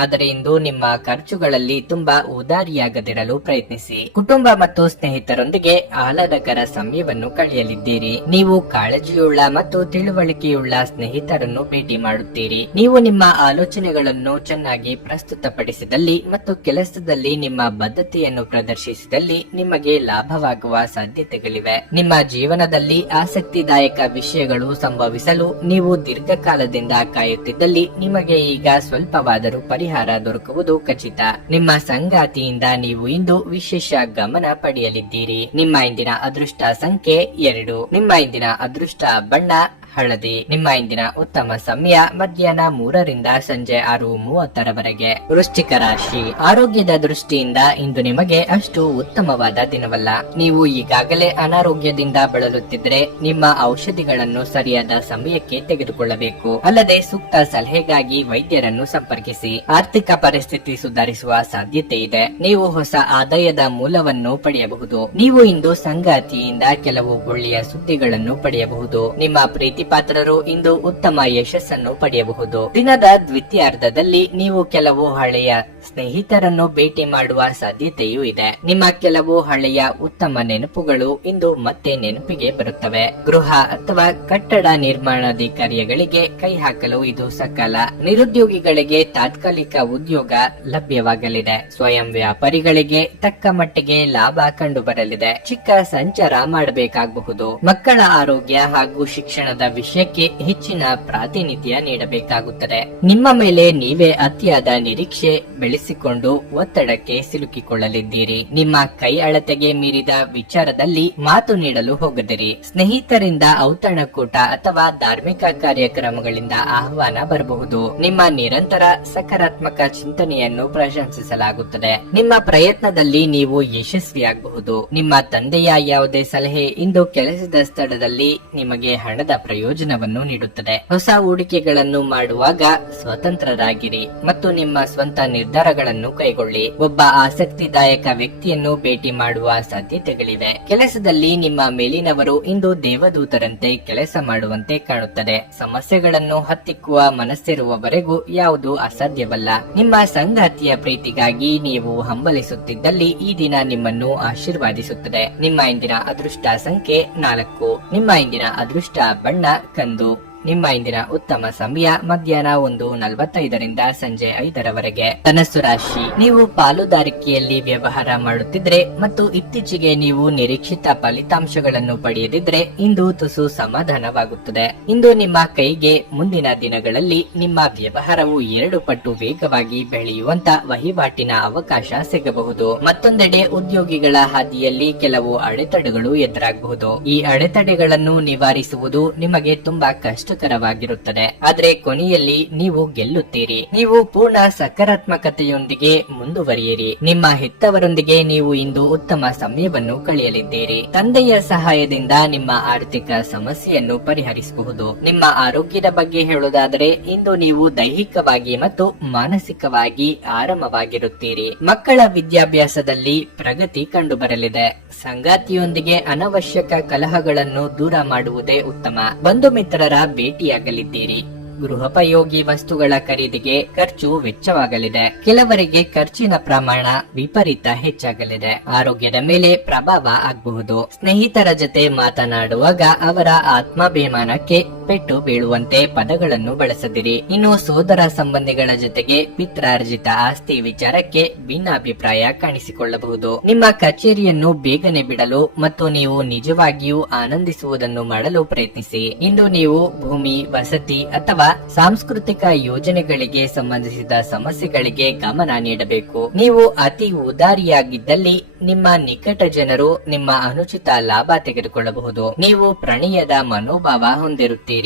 ಆದರೆ ಇಂದು ನಿಮ್ಮ ಖರ್ಚುಗಳಲ್ಲಿ ತುಂಬಾ ಉದಾರಿಯಾಗದಿರಲು ಪ್ರಯತ್ನಿಸಿ. ಕುಟುಂಬ ಮತ್ತು ಸ್ನೇಹಿತರೊಂದಿಗೆ ಆಹ್ಲಾದಕರ ಸಮಯವನ್ನು ಕಳೆಯಲಿದ್ದೀರಿ. ನೀವು ಕಾಳಜಿಯುಳ್ಳ ಮತ್ತು ತಿಳುವಳಿಕೆಯುಳ್ಳ ಸ್ನೇಹಿತರನ್ನು ಭೇಟಿ ಮಾಡುತ್ತೀರಿ. ನೀವು ನಿಮ್ಮ ಆಲೋಚನೆಗಳನ್ನು ಚೆನ್ನಾಗಿ ಪ್ರಸ್ತುತಪಡಿಸಿದಲ್ಲಿ ಮತ್ತು ಕೆಲಸದಲ್ಲಿ ನಿಮ್ಮ ಬದ್ಧತೆಯನ್ನು ಪ್ರದರ್ಶಿಸಿದಲ್ಲಿ ನಿಮಗೆ ಲಾಭವಾಗುವ ಸಾಧ್ಯತೆಗಳಿವೆ. ನಿಮ್ಮ ಜೀವನದಲ್ಲಿ ಆಸಕ್ತಿದಾಯಕ ವಿಷಯಗಳು ಸಂಭವಿಸಲು ನೀವು ದೀರ್ಘಕಾಲದಿಂದ ಕಾಯುತ್ತಿದ್ದಲ್ಲಿ ನಿಮಗೆ ಈಗ ಸ್ವಲ್ಪವಾದರೂ ಪರಿಹಾರ ದೊರಕುವುದು ಖಚಿತ. ನಿಮ್ಮ ಸಂಗಾತಿಯಿಂದ ನೀವು ಇಂದು ವಿಶೇಷ ಗಮನ ಪಡೆಯಲಿದ್ದೀರಿ. ನಿಮ್ಮ ಇಂದಿನ ಅದೃಷ್ಟ ಸಂಖ್ಯೆ 2. ನಿಮ್ಮ ಇಂದಿನ ಅದೃಷ್ಟ ಬಣ್ಣ ಹಳದಿ. ನಿಮ್ಮ ಇಂದಿನ ಉತ್ತಮ ಸಮಯ ಮಧ್ಯಾಹ್ನ 3ರಿಂದ ಸಂಜೆ 6:30ರವರೆಗೆ. ವೃಶ್ಚಿಕ ರಾಶಿ. ಆರೋಗ್ಯದ ದೃಷ್ಟಿಯಿಂದ ಇಂದು ನಿಮಗೆ ಅಷ್ಟು ಉತ್ತಮವಾದ ದಿನವಲ್ಲ. ನೀವು ಈಗಾಗಲೇ ಅನಾರೋಗ್ಯದಿಂದ ಬಳಲುತ್ತಿದ್ರೆ ನಿಮ್ಮ ಔಷಧಿಗಳನ್ನು ಸರಿಯಾದ ಸಮಯಕ್ಕೆ ತೆಗೆದುಕೊಳ್ಳಬೇಕು. ಅಲ್ಲದೆ ಸೂಕ್ತ ಸಲಹೆಗಾಗಿ ವೈದ್ಯರನ್ನು ಸಂಪರ್ಕಿಸಿ. ಆರ್ಥಿಕ ಪರಿಸ್ಥಿತಿ ಸುಧಾರಿಸುವ ಸಾಧ್ಯತೆ ಇದೆ. ನೀವು ಹೊಸ ಆದಾಯದ ಮೂಲವನ್ನು ಪಡೆಯಬಹುದು. ನೀವು ಇಂದು ಸಂಗಾತಿಯಿಂದ ಕೆಲವು ಒಳ್ಳೆಯ ಸುದ್ದಿಗಳನ್ನು ಪಡೆಯಬಹುದು. ನಿಮ್ಮ ಪ್ರೀತಿ ಪಾತ್ರರು ಇಂದು ಉತ್ತಮ ಯಶಸ್ಸನ್ನು ಪಡೆಯಬಹುದು. ದಿನದ ದ್ವಿತೀಯಾರ್ಧದಲ್ಲಿ ನೀವು ಕೆಲವು ಹಳೆಯ ಸ್ನೇಹಿತರನ್ನು ಭೇಟಿ ಮಾಡುವ ಸಾಧ್ಯತೆಯೂ ಇದೆ. ನಿಮ್ಮ ಕೆಲವು ಹಳೆಯ ಉತ್ತಮ ನೆನಪುಗಳು ಇಂದು ಮತ್ತೆ ನೆನಪಿಗೆ ಬರುತ್ತವೆ. ಗೃಹ ಅಥವಾ ಕಟ್ಟಡ ನಿರ್ಮಾಣಾದಿ ಕಾರ್ಯಗಳಿಗೆ ಕೈ ಹಾಕಲು ಇದು ಸಕಾಲ. ನಿರುದ್ಯೋಗಿಗಳಿಗೆ ತಾತ್ಕಾಲಿಕ ಉದ್ಯೋಗ ಲಭ್ಯವಾಗಲಿದೆ. ಸ್ವಯಂ ವ್ಯಾಪಾರಿಗಳಿಗೆ ತಕ್ಕ ಮಟ್ಟಿಗೆ ಲಾಭ ಕಂಡು ಬರಲಿದೆ. ಚಿಕ್ಕ ಸಂಚಾರ ಮಾಡಬೇಕಾಗಬಹುದು. ಮಕ್ಕಳ ಆರೋಗ್ಯ ಹಾಗೂ ಶಿಕ್ಷಣದ ವಿಷಯಕ್ಕೆ ಹೆಚ್ಚಿನ ಪ್ರಾತಿನಿಧ್ಯ ನೀಡಬೇಕಾಗುತ್ತದೆ. ನಿಮ್ಮ ಮೇಲೆ ನೀವೇ ಅತಿಯಾದ ನಿರೀಕ್ಷೆ ಬೆಳೆಸಿಕೊಂಡು ಒತ್ತಡಕ್ಕೆ ಸಿಲುಕಿಕೊಳ್ಳಲಿದ್ದೀರಿ. ನಿಮ್ಮ ಕೈ ಅಳತೆಗೆ ಮೀರಿದ ವಿಚಾರದಲ್ಲಿ ಮಾತು ನೀಡಲು ಹೋಗದಿರಿ. ಸ್ನೇಹಿತರಿಂದ ಔತಣಕೂಟ ಅಥವಾ ಧಾರ್ಮಿಕ ಕಾರ್ಯಕ್ರಮಗಳಿಂದ ಆಹ್ವಾನ ಬರಬಹುದು. ನಿಮ್ಮ ನಿರಂತರ ಸಕಾರಾತ್ಮಕ ಚಿಂತನೆಯನ್ನು ಪ್ರಶಂಸಿಸಲಾಗುತ್ತದೆ. ನಿಮ್ಮ ಪ್ರಯತ್ನದಲ್ಲಿ ನೀವು ಯಶಸ್ವಿಯಾಗಬಹುದು. ನಿಮ್ಮ ತಂದೆಯ ಯಾವುದೇ ಸಲಹೆ ಇಂದು ಕೆಲಸದ ಸ್ಥಳದಲ್ಲಿ ನಿಮಗೆ ಹಣದ ಪ್ರಯೋಜನವನ್ನು ನೀಡುತ್ತದೆ. ಹೊಸ ಹೂಡಿಕೆಗಳನ್ನು ಮಾಡುವಾಗ ಸ್ವತಂತ್ರರಾಗಿರಿ ಮತ್ತು ನಿಮ್ಮ ಸ್ವಂತ ನಿರ್ಧಾರಗಳನ್ನು ಕೈಗೊಳ್ಳಿ. ಒಬ್ಬ ಆಸಕ್ತಿದಾಯಕ ವ್ಯಕ್ತಿಯನ್ನು ಭೇಟಿ ಮಾಡುವ ಸಾಧ್ಯತೆಗಳಿವೆ. ಕೆಲಸದಲ್ಲಿ ನಿಮ್ಮ ಮೇಲಿನವರು ಇಂದು ದೇವದೂತರಂತೆ ಕೆಲಸ ಮಾಡುವಂತೆ ಕಾಣುತ್ತದೆ. ಸಮಸ್ಯೆಗಳನ್ನು ಹತ್ತಿಕ್ಕುವ ಮನಸ್ಸಿರುವವರೆಗೂ ಯಾವುದು ಅಸಾಧ್ಯವಲ್ಲ. ನಿಮ್ಮ ಸಂಗಾತಿಯ ಪ್ರೀತಿಗಾಗಿ ನೀವು ಹಂಬಲಿಸುತ್ತಿದ್ದಲ್ಲಿ ಈ ದಿನ ನಿಮ್ಮನ್ನು ಆಶೀರ್ವಾದಿಸುತ್ತದೆ. ನಿಮ್ಮ ಇಂದಿನ ಅದೃಷ್ಟ ಸಂಖ್ಯೆ 4. ನಿಮ್ಮ ಇಂದಿನ ಅದೃಷ್ಟ ಬಣ್ಣ ಕಂದು. ನಿಮ್ಮ ಇಂದಿನ ಉತ್ತಮ ಸಮಯ ಮಧ್ಯಾಹ್ನ 1:45ರಿಂದ ಸಂಜೆ 5ರವರೆಗೆ. ಧನಸ್ಸು ರಾಶಿ. ನೀವು ಪಾಲುದಾರಿಕೆಯಲ್ಲಿ ವ್ಯವಹಾರ ಮಾಡುತ್ತಿದ್ರೆ ಮತ್ತು ಇತ್ತೀಚೆಗೆ ನೀವು ನಿರೀಕ್ಷಿತ ಫಲಿತಾಂಶಗಳನ್ನು ಪಡೆಯದಿದ್ರೆ ಇಂದು ತುಸು ಸಮಾಧಾನವಾಗುತ್ತದೆ. ಇಂದು ನಿಮ್ಮ ಕೈಗೆ ಮುಂದಿನ ದಿನಗಳಲ್ಲಿ ನಿಮ್ಮ ವ್ಯವಹಾರವು 2 ಪಟ್ಟು ವೇಗವಾಗಿ ಬೆಳೆಯುವಂತ ವಹಿವಾಟಿನ ಅವಕಾಶ ಸಿಗಬಹುದು. ಮತ್ತೊಂದೆಡೆ ಉದ್ಯೋಗಿಗಳ ಹಾದಿಯಲ್ಲಿ ಕೆಲವು ಅಡೆತಡೆಗಳು ಎದುರಾಗಬಹುದು. ಈ ಅಡೆತಡೆಗಳನ್ನು ನಿವಾರಿಸುವುದು ನಿಮಗೆ ತುಂಬಾ ಕಷ್ಟಕರವಾಗಿರುತ್ತದೆ. ಆದ್ರೆ ಕೊನೆಯಲ್ಲಿ ನೀವು ಗೆಲ್ಲುತ್ತೀರಿ. ನೀವು ಪೂರ್ಣ ಸಕಾರಾತ್ಮಕತೆಯೊಂದಿಗೆ ಮುಂದುವರಿಯಿರಿ. ನಿಮ್ಮ ಹೆತ್ತವರೊಂದಿಗೆ ನೀವು ಇಂದು ಉತ್ತಮ ಸಮಯವನ್ನು ಕಳೆಯಲಿದ್ದೀರಿ. ತಂದೆಯ ಸಹಾಯದಿಂದ ನಿಮ್ಮ ಆರ್ಥಿಕ ಸಮಸ್ಯೆಯನ್ನು ಪರಿಹರಿಸಬಹುದು. ನಿಮ್ಮ ಆರೋಗ್ಯದ ಬಗ್ಗೆ ಹೇಳುವುದಾದರೆ ಇಂದು ನೀವು ದೈಹಿಕವಾಗಿ ಮತ್ತು ಮಾನಸಿಕವಾಗಿ ಆರಾಮವಾಗಿರುತ್ತೀರಿ. ಮಕ್ಕಳ ವಿದ್ಯಾಭ್ಯಾಸದಲ್ಲಿ ಪ್ರಗತಿ ಕಂಡುಬರಲಿದೆ. ಸಂಗಾತಿಯೊಂದಿಗೆ ಅನವಶ್ಯಕ ಕಲಹಗಳನ್ನು ದೂರ ಮಾಡುವುದೇ ಉತ್ತಮ. ಬಂಧು ಮಿತ್ರರ ಭೇಟಿಯಾಗಲಿದ್ದೀರಿ. ಗೃಹೋಪಯೋಗಿ ವಸ್ತುಗಳ ಖರೀದಿಗೆ ಖರ್ಚು ವೆಚ್ಚವಾಗಲಿದೆ. ಕೆಲವರಿಗೆ ಖರ್ಚಿನ ಪ್ರಮಾಣ ವಿಪರೀತ ಹೆಚ್ಚಾಗಲಿದೆ. ಆರೋಗ್ಯದ ಮೇಲೆ ಪ್ರಭಾವ ಆಗಬಹುದು. ಸ್ನೇಹಿತರ ಜೊತೆ ಮಾತನಾಡುವಾಗ ಅವರ ಆತ್ಮಾಭಿಮಾನಕ್ಕೆ ಪೆಟ್ಟು ಬೀಳುವಂತೆ ಪದಗಳನ್ನು ಬಳಸದಿರಿ. ಇನ್ನು ಸೋದರ ಸಂಬಂಧಿಗಳ ಜೊತೆಗೆ ಪಿತ್ರಾರ್ಜಿತ ಆಸ್ತಿ ವಿಚಾರಕ್ಕೆ ಭಿನ್ನಾಭಿಪ್ರಾಯ ಕಾಣಿಸಿಕೊಳ್ಳಬಹುದು. ನಿಮ್ಮ ಕಚೇರಿಯನ್ನು ಬೇಗನೆ ಬಿಡಲು ಮತ್ತು ನೀವು ನಿಜವಾಗಿಯೂ ಆನಂದಿಸುವುದನ್ನು ಮಾಡಲು ಪ್ರಯತ್ನಿಸಿ. ಇಂದು ನೀವು ಭೂಮಿ, ವಸತಿ ಅಥವಾ ಸಾಂಸ್ಕೃತಿಕ ಯೋಜನೆಗಳಿಗೆ ಸಂಬಂಧಿಸಿದ ಸಮಸ್ಯೆಗಳಿಗೆ ಗಮನ ನೀಡಬೇಕು. ನೀವು ಅತಿ ಉದಾರಿಯಾಗಿದ್ದಲ್ಲಿ ನಿಮ್ಮ ನಿಕಟ ಜನರು ನಿಮ್ಮ ಅನುಚಿತ ಲಾಭ ತೆಗೆದುಕೊಳ್ಳಬಹುದು. ನೀವು ಪ್ರಣಯದ ಮನೋಭಾವ ಹೊಂದಿರುತ್ತೀರಿ.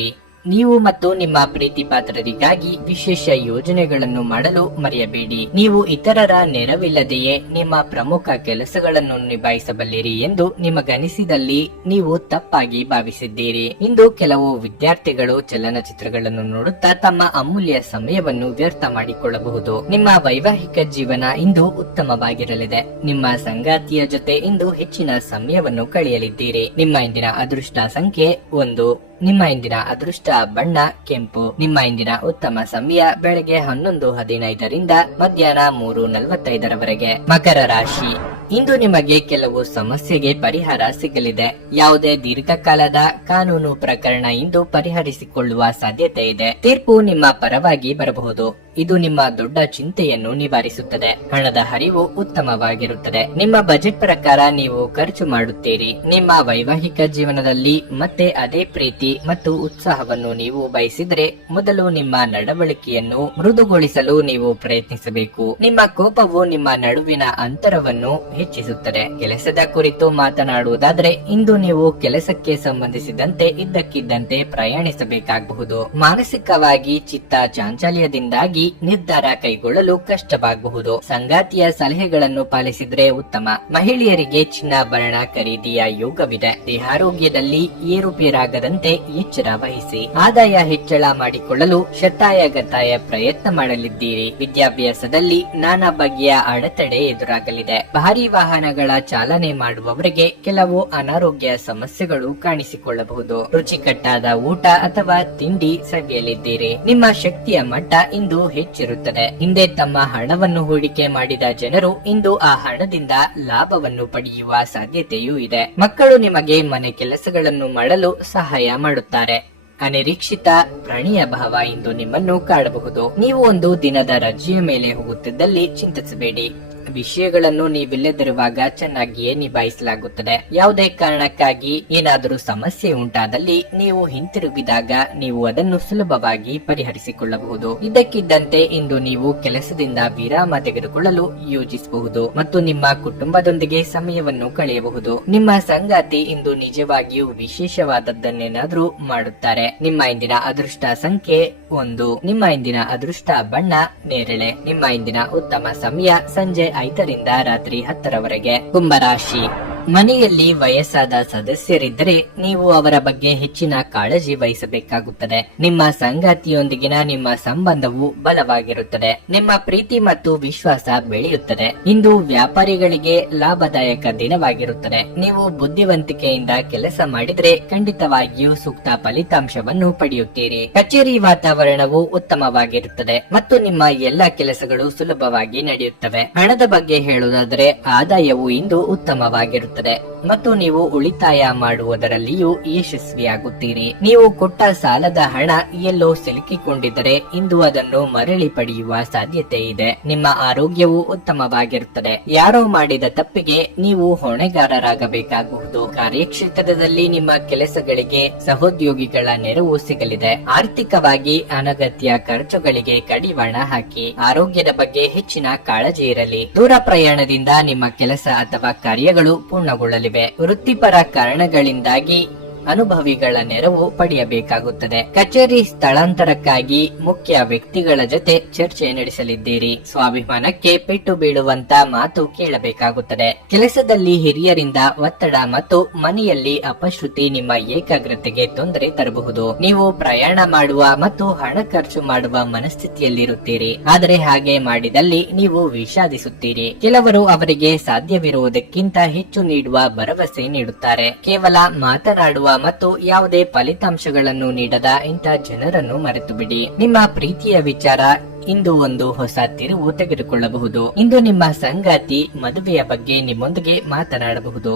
ನೀವು ಮತ್ತು ನಿಮ್ಮ ಪ್ರೀತಿ ಪಾತ್ರರಿಗಾಗಿ ವಿಶೇಷ ಯೋಜನೆಗಳನ್ನು ಮಾಡಲು ಮರೆಯಬೇಡಿ. ನೀವು ಇತರರ ನೆರವಿಲ್ಲದೆಯೇ ನಿಮ್ಮ ಪ್ರಮುಖ ಕೆಲಸಗಳನ್ನು ನಿಭಾಯಿಸಬಲ್ಲಿರಿ ಎಂದು ನಿಮಗನಿಸಿದಲ್ಲಿ ನೀವು ತಪ್ಪಾಗಿ ಭಾವಿಸಿದ್ದೀರಿ. ಇಂದು ಕೆಲವು ವಿದ್ಯಾರ್ಥಿಗಳು ಚಲನಚಿತ್ರಗಳನ್ನು ನೋಡುತ್ತಾ ತಮ್ಮ ಅಮೂಲ್ಯ ಸಮಯವನ್ನು ವ್ಯರ್ಥ ಮಾಡಿಕೊಳ್ಳಬಹುದು. ನಿಮ್ಮ ವೈವಾಹಿಕ ಜೀವನ ಇಂದು ಉತ್ತಮವಾಗಿರಲಿದೆ. ನಿಮ್ಮ ಸಂಗಾತಿಯ ಜೊತೆ ಇಂದು ಹೆಚ್ಚಿನ ಸಮಯವನ್ನು ಕಳೆಯಲಿದ್ದೀರಿ. ನಿಮ್ಮ ಇಂದಿನ ಅದೃಷ್ಟ ಸಂಖ್ಯೆ 1. ನಿಮ್ಮ ಇಂದಿನ ಅದೃಷ್ಟ ಬಣ್ಣ ಕೆಂಪು. ನಿಮ್ಮ ಇಂದಿನ ಉತ್ತಮ ಸಮಯ ಬೆಳಗ್ಗೆ 11:15 ಮಧ್ಯಾಹ್ನ 3:45 ಮಕರ ರಾಶಿ. ಇಂದು ನಿಮಗೆ ಕೆಲವು ಸಮಸ್ಯೆಗೆ ಪರಿಹಾರ ಸಿಗಲಿದೆ. ಯಾವುದೇ ದೀರ್ಘಕಾಲದ ಕಾನೂನು ಪ್ರಕರಣ ಇಂದು ಪರಿಹರಿಸಿಕೊಳ್ಳುವ ಸಾಧ್ಯತೆ ಇದೆ. ತೀರ್ಪು ನಿಮ್ಮ ಪರವಾಗಿ ಬರಬಹುದು. ಇದು ನಿಮ್ಮ ದೊಡ್ಡ ಚಿಂತೆಯನ್ನು ನಿವಾರಿಸುತ್ತದೆ. ಹಣದ ಹರಿವು ಉತ್ತಮವಾಗಿರುತ್ತದೆ. ನಿಮ್ಮ ಬಜೆಟ್ ಪ್ರಕಾರ ನೀವು ಖರ್ಚು ಮಾಡುತ್ತೀರಿ. ನಿಮ್ಮ ವೈವಾಹಿಕ ಜೀವನದಲ್ಲಿ ಮತ್ತೆ ಅದೇ ಪ್ರೀತಿ ಮತ್ತು ಉತ್ಸಾಹವನ್ನು ನೀವು ಬಯಸಿದ್ರೆ ಮೊದಲು ನಿಮ್ಮ ನಡವಳಿಕೆಯನ್ನು ಮೃದುಗೊಳಿಸಲು ನೀವು ಪ್ರಯತ್ನಿಸಬೇಕು. ನಿಮ್ಮ ಕೋಪವು ನಿಮ್ಮ ನಡುವಿನ ಅಂತರವನ್ನು ಹೆಚ್ಚಿಸುತ್ತದೆ. ಕೆಲಸದ ಕುರಿತು ಮಾತನಾಡುವುದಾದ್ರೆ ಇಂದು ನೀವು ಕೆಲಸಕ್ಕೆ ಸಂಬಂಧಿಸಿದಂತೆ ಇದ್ದಕ್ಕಿದ್ದಂತೆ ಪ್ರಯಾಣಿಸಬೇಕಾಗಬಹುದು. ಮಾನಸಿಕವಾಗಿ ಚಿತ್ತ ಚಾಂಚಲ್ಯದಿಂದಾಗಿ ನಿರ್ಧಾರ ಕೈಗೊಳ್ಳಲು ಕಷ್ಟವಾಗಬಹುದು. ಸಂಗಾತಿಯ ಸಲಹೆಗಳನ್ನು ಪಾಲಿಸಿದ್ರೆ ಉತ್ತಮ. ಮಹಿಳೆಯರಿಗೆ ಚಿನ್ನಾಭರಣ ಖರೀದಿಯ ಯೋಗವಿದೆ. ದೇಹಾರೋಗ್ಯದಲ್ಲಿ ಏರುಪೇರಾಗದಂತೆ ಎಚ್ಚರ ವಹಿಸಿ. ಆದಾಯ ಹೆಚ್ಚಳ ಮಾಡಿಕೊಳ್ಳಲು ಶತಾಯಗತಾಯ ಪ್ರಯತ್ನ ಮಾಡಲಿದ್ದೀರಿ. ವಿದ್ಯಾಭ್ಯಾಸದಲ್ಲಿ ನಾನಾ ಬಗೆಯ ಅಡೆತಡೆ ಎದುರಾಗಲಿದೆ. ಭಾರಿ ವಾಹನಗಳ ಚಾಲನೆ ಮಾಡುವವರಿಗೆ ಕೆಲವು ಅನಾರೋಗ್ಯ ಸಮಸ್ಯೆಗಳು ಕಾಣಿಸಿಕೊಳ್ಳಬಹುದು. ರುಚಿಕಟ್ಟಾದ ಊಟ ಅಥವಾ ತಿಂಡಿ ಸವಿಯಲಿದ್ದೀರಿ. ನಿಮ್ಮ ಶಕ್ತಿಯ ಮಟ್ಟ ಇಂದು ಹೆಚ್ಚಿರುತ್ತದೆ. ಹಿಂದೆ ತಮ್ಮ ಹಣವನ್ನು ಹೂಡಿಕೆ ಮಾಡಿದ ಜನರು ಇಂದು ಆ ಹಣದಿಂದ ಲಾಭವನ್ನು ಪಡೆಯುವ ಸಾಧ್ಯತೆಯೂ ಇದೆ. ಮಕ್ಕಳು ನಿಮಗೆ ಮನೆ ಕೆಲಸಗಳನ್ನು ಮಾಡಲು ಸಹಾಯ ಮಾಡುತ್ತಾರೆ. ಅನಿರೀಕ್ಷಿತ ಪ್ರಣಯ ಭಾವ ಇಂದು ನಿಮ್ಮನ್ನು ಕಾಡಬಹುದು. ನೀವು ಒಂದು ದಿನದ ರಜೆಯ ಮೇಲೆ ಹೋಗುತ್ತಿದ್ದಲ್ಲಿ ಚಿಂತಿಸಬೇಡಿ. ವಿಷಯಗಳನ್ನು ನೀವಿಲ್ಲದಿರುವಾಗ ಚೆನ್ನಾಗಿಯೇ ನಿಭಾಯಿಸಲಾಗುತ್ತದೆ. ಯಾವುದೇ ಕಾರಣಕ್ಕಾಗಿ ಏನಾದರೂ ಸಮಸ್ಯೆ ಉಂಟಾದಲ್ಲಿ ನೀವು ಹಿಂತಿರುಗಿದಾಗ ನೀವು ಅದನ್ನು ಸುಲಭವಾಗಿ ಪರಿಹರಿಸಿಕೊಳ್ಳಬಹುದು. ಇದ್ದಕ್ಕಿದ್ದಂತೆ ಇಂದು ನೀವು ಕೆಲಸದಿಂದ ವಿರಾಮ ತೆಗೆದುಕೊಳ್ಳಲು ಯೋಜಿಸಬಹುದು ಮತ್ತು ನಿಮ್ಮ ಕುಟುಂಬದೊಂದಿಗೆ ಸಮಯವನ್ನು ಕಳೆಯಬಹುದು. ನಿಮ್ಮ ಸಂಗಾತಿ ಇಂದು ನಿಜವಾಗಿಯೂ ವಿಶೇಷವಾದದ್ದನ್ನೇನಾದ್ರೂ ಮಾಡುತ್ತಾರೆ. ನಿಮ್ಮ ಇಂದಿನ ಅದೃಷ್ಟ ಸಂಖ್ಯೆ 1. ನಿಮ್ಮ ಇಂದಿನ ಅದೃಷ್ಟ ಬಣ್ಣ ನೇರಳೆ. ನಿಮ್ಮ ಇಂದಿನ ಉತ್ತಮ ಸಮಯ ಸಂಜೆ 5ರಿಂದ ರಾತ್ರಿ 10ರವರೆಗೆ. ಕುಂಭರಾಶಿ. ಮನೆಯಲ್ಲಿ ವಯಸ್ಸಾದ ಸದಸ್ಯರಿದ್ದರೆ ನೀವು ಅವರ ಬಗ್ಗೆ ಹೆಚ್ಚಿನ ಕಾಳಜಿ ವಹಿಸಬೇಕಾಗುತ್ತದೆ. ನಿಮ್ಮ ಸಂಗಾತಿಯೊಂದಿಗಿನ ನಿಮ್ಮ ಸಂಬಂಧವು ಬಲವಾಗಿರುತ್ತದೆ. ನಿಮ್ಮ ಪ್ರೀತಿ ಮತ್ತು ವಿಶ್ವಾಸ ಬೆಳೆಯುತ್ತದೆ. ಇಂದು ವ್ಯಾಪಾರಿಗಳಿಗೆ ಲಾಭದಾಯಕ ದಿನವಾಗಿರುತ್ತದೆ. ನೀವು ಬುದ್ಧಿವಂತಿಕೆಯಿಂದ ಕೆಲಸ ಮಾಡಿದ್ರೆ ಖಂಡಿತವಾಗಿಯೂ ಸೂಕ್ತ ಫಲಿತಾಂಶವನ್ನು ಪಡೆಯುತ್ತೀರಿ. ಕಚೇರಿ ವಾತಾವರಣವು ಉತ್ತಮವಾಗಿರುತ್ತದೆ ಮತ್ತು ನಿಮ್ಮ ಎಲ್ಲಾ ಕೆಲಸಗಳು ಸುಲಭವಾಗಿ ನಡೆಯುತ್ತವೆ. ಹಣದ ಬಗ್ಗೆ ಹೇಳುವುದಾದರೆ ಆದಾಯವು ಇಂದು ಉತ್ತಮವಾಗಿರುತ್ತದೆ ಮತ್ತು ನೀವು ಉಳಿತಾಯ ಮಾಡುವುದರಲ್ಲಿಯೂ ಯಶಸ್ವಿಯಾಗುತ್ತೀರಿ. ನೀವು ಕೊಟ್ಟ ಸಾಲದ ಹಣ ಎಲ್ಲೋ ಸಿಲುಕಿಕೊಂಡಿದ್ದರೆ ಇಂದು ಅದನ್ನು ಮರಳಿ ಪಡೆಯುವ ಸಾಧ್ಯತೆ ಇದೆ. ನಿಮ್ಮ ಆರೋಗ್ಯವು ಉತ್ತಮವಾಗಿರುತ್ತದೆ. ಯಾರೋ ಮಾಡಿದ ತಪ್ಪಿಗೆ ನೀವು ಹೊಣೆಗಾರರಾಗಬೇಕಾಗಬಹುದು. ಕಾರ್ಯಕ್ಷೇತ್ರದಲ್ಲಿ ನಿಮ್ಮ ಕೆಲಸಗಳಿಗೆ ಸಹೋದ್ಯೋಗಿಗಳ ನೆರವು ಸಿಗಲಿದೆ. ಆರ್ಥಿಕವಾಗಿ ಅನಗತ್ಯ ಖರ್ಚುಗಳಿಗೆ ಕಡಿವಾಣ ಹಾಕಿ. ಆರೋಗ್ಯದ ಬಗ್ಗೆ ಹೆಚ್ಚಿನ ಕಾಳಜಿ ಇರಲಿ. ದೂರ ಪ್ರಯಾಣದಿಂದ ನಿಮ್ಮ ಕೆಲಸ ಅಥವಾ ಕಾರ್ಯಗಳು ಪೂರ್ಣಗೊಳ್ಳಲಿವೆ. ವೃತ್ತಿಪರ ಕಾರಣಗಳಿಂದಾಗಿ ಅನುಭವಿಗಳ ನೆರವು ಪಡೆಯಬೇಕಾಗುತ್ತದೆ. ಕಚೇರಿ ಸ್ಥಳಾಂತರಕ್ಕಾಗಿ ಮುಖ್ಯ ವ್ಯಕ್ತಿಗಳ ಜೊತೆ ಚರ್ಚೆ ನಡೆಸಲಿದ್ದೀರಿ. ಸ್ವಾಭಿಮಾನಕ್ಕೆ ಪೆಟ್ಟು ಬೀಳುವಂತ ಮಾತು ಕೇಳಬೇಕಾಗುತ್ತದೆ. ಕೆಲಸದಲ್ಲಿ ಹಿರಿಯರಿಂದ ಒತ್ತಡ ಮತ್ತು ಮನೆಯಲ್ಲಿ ಅಪಶ್ರುತಿ ನಿಮ್ಮ ಏಕಾಗ್ರತೆಗೆ ತೊಂದರೆ ತರಬಹುದು. ನೀವು ಪ್ರಯಾಣ ಮಾಡುವ ಮತ್ತು ಹಣ ಖರ್ಚು ಮಾಡುವ ಮನಸ್ಥಿತಿಯಲ್ಲಿರುತ್ತೀರಿ. ಆದರೆ ಹಾಗೆ ಮಾಡಿದಲ್ಲಿ ನೀವು ವಿಷಾದಿಸುತ್ತೀರಿ. ಕೆಲವರು ಅವರಿಗೆ ಸಾಧ್ಯವಿರುವುದಕ್ಕಿಂತ ಹೆಚ್ಚು ನೀಡುವ ಭರವಸೆ ನೀಡುತ್ತಾರೆ. ಕೇವಲ ಮಾತನಾಡುವ ಮತ್ತು ಯಾವುದೇ ಫಲಿತಾಂಶಗಳನ್ನು ನೀಡದ ಇಂಥ ಜನರನ್ನು ಮರೆತು ಬಿಡಿ. ನಿಮ್ಮ ಪ್ರೀತಿಯ ವಿಚಾರ ಇಂದು ಒಂದು ಹೊಸ ತಿರುವು ತೆಗೆದುಕೊಳ್ಳಬಹುದು. ಇಂದು ನಿಮ್ಮ ಸಂಗಾತಿ ಮದುವೆಯ ಬಗ್ಗೆ ನಿಮ್ಮೊಂದಿಗೆ ಮಾತನಾಡಬಹುದು.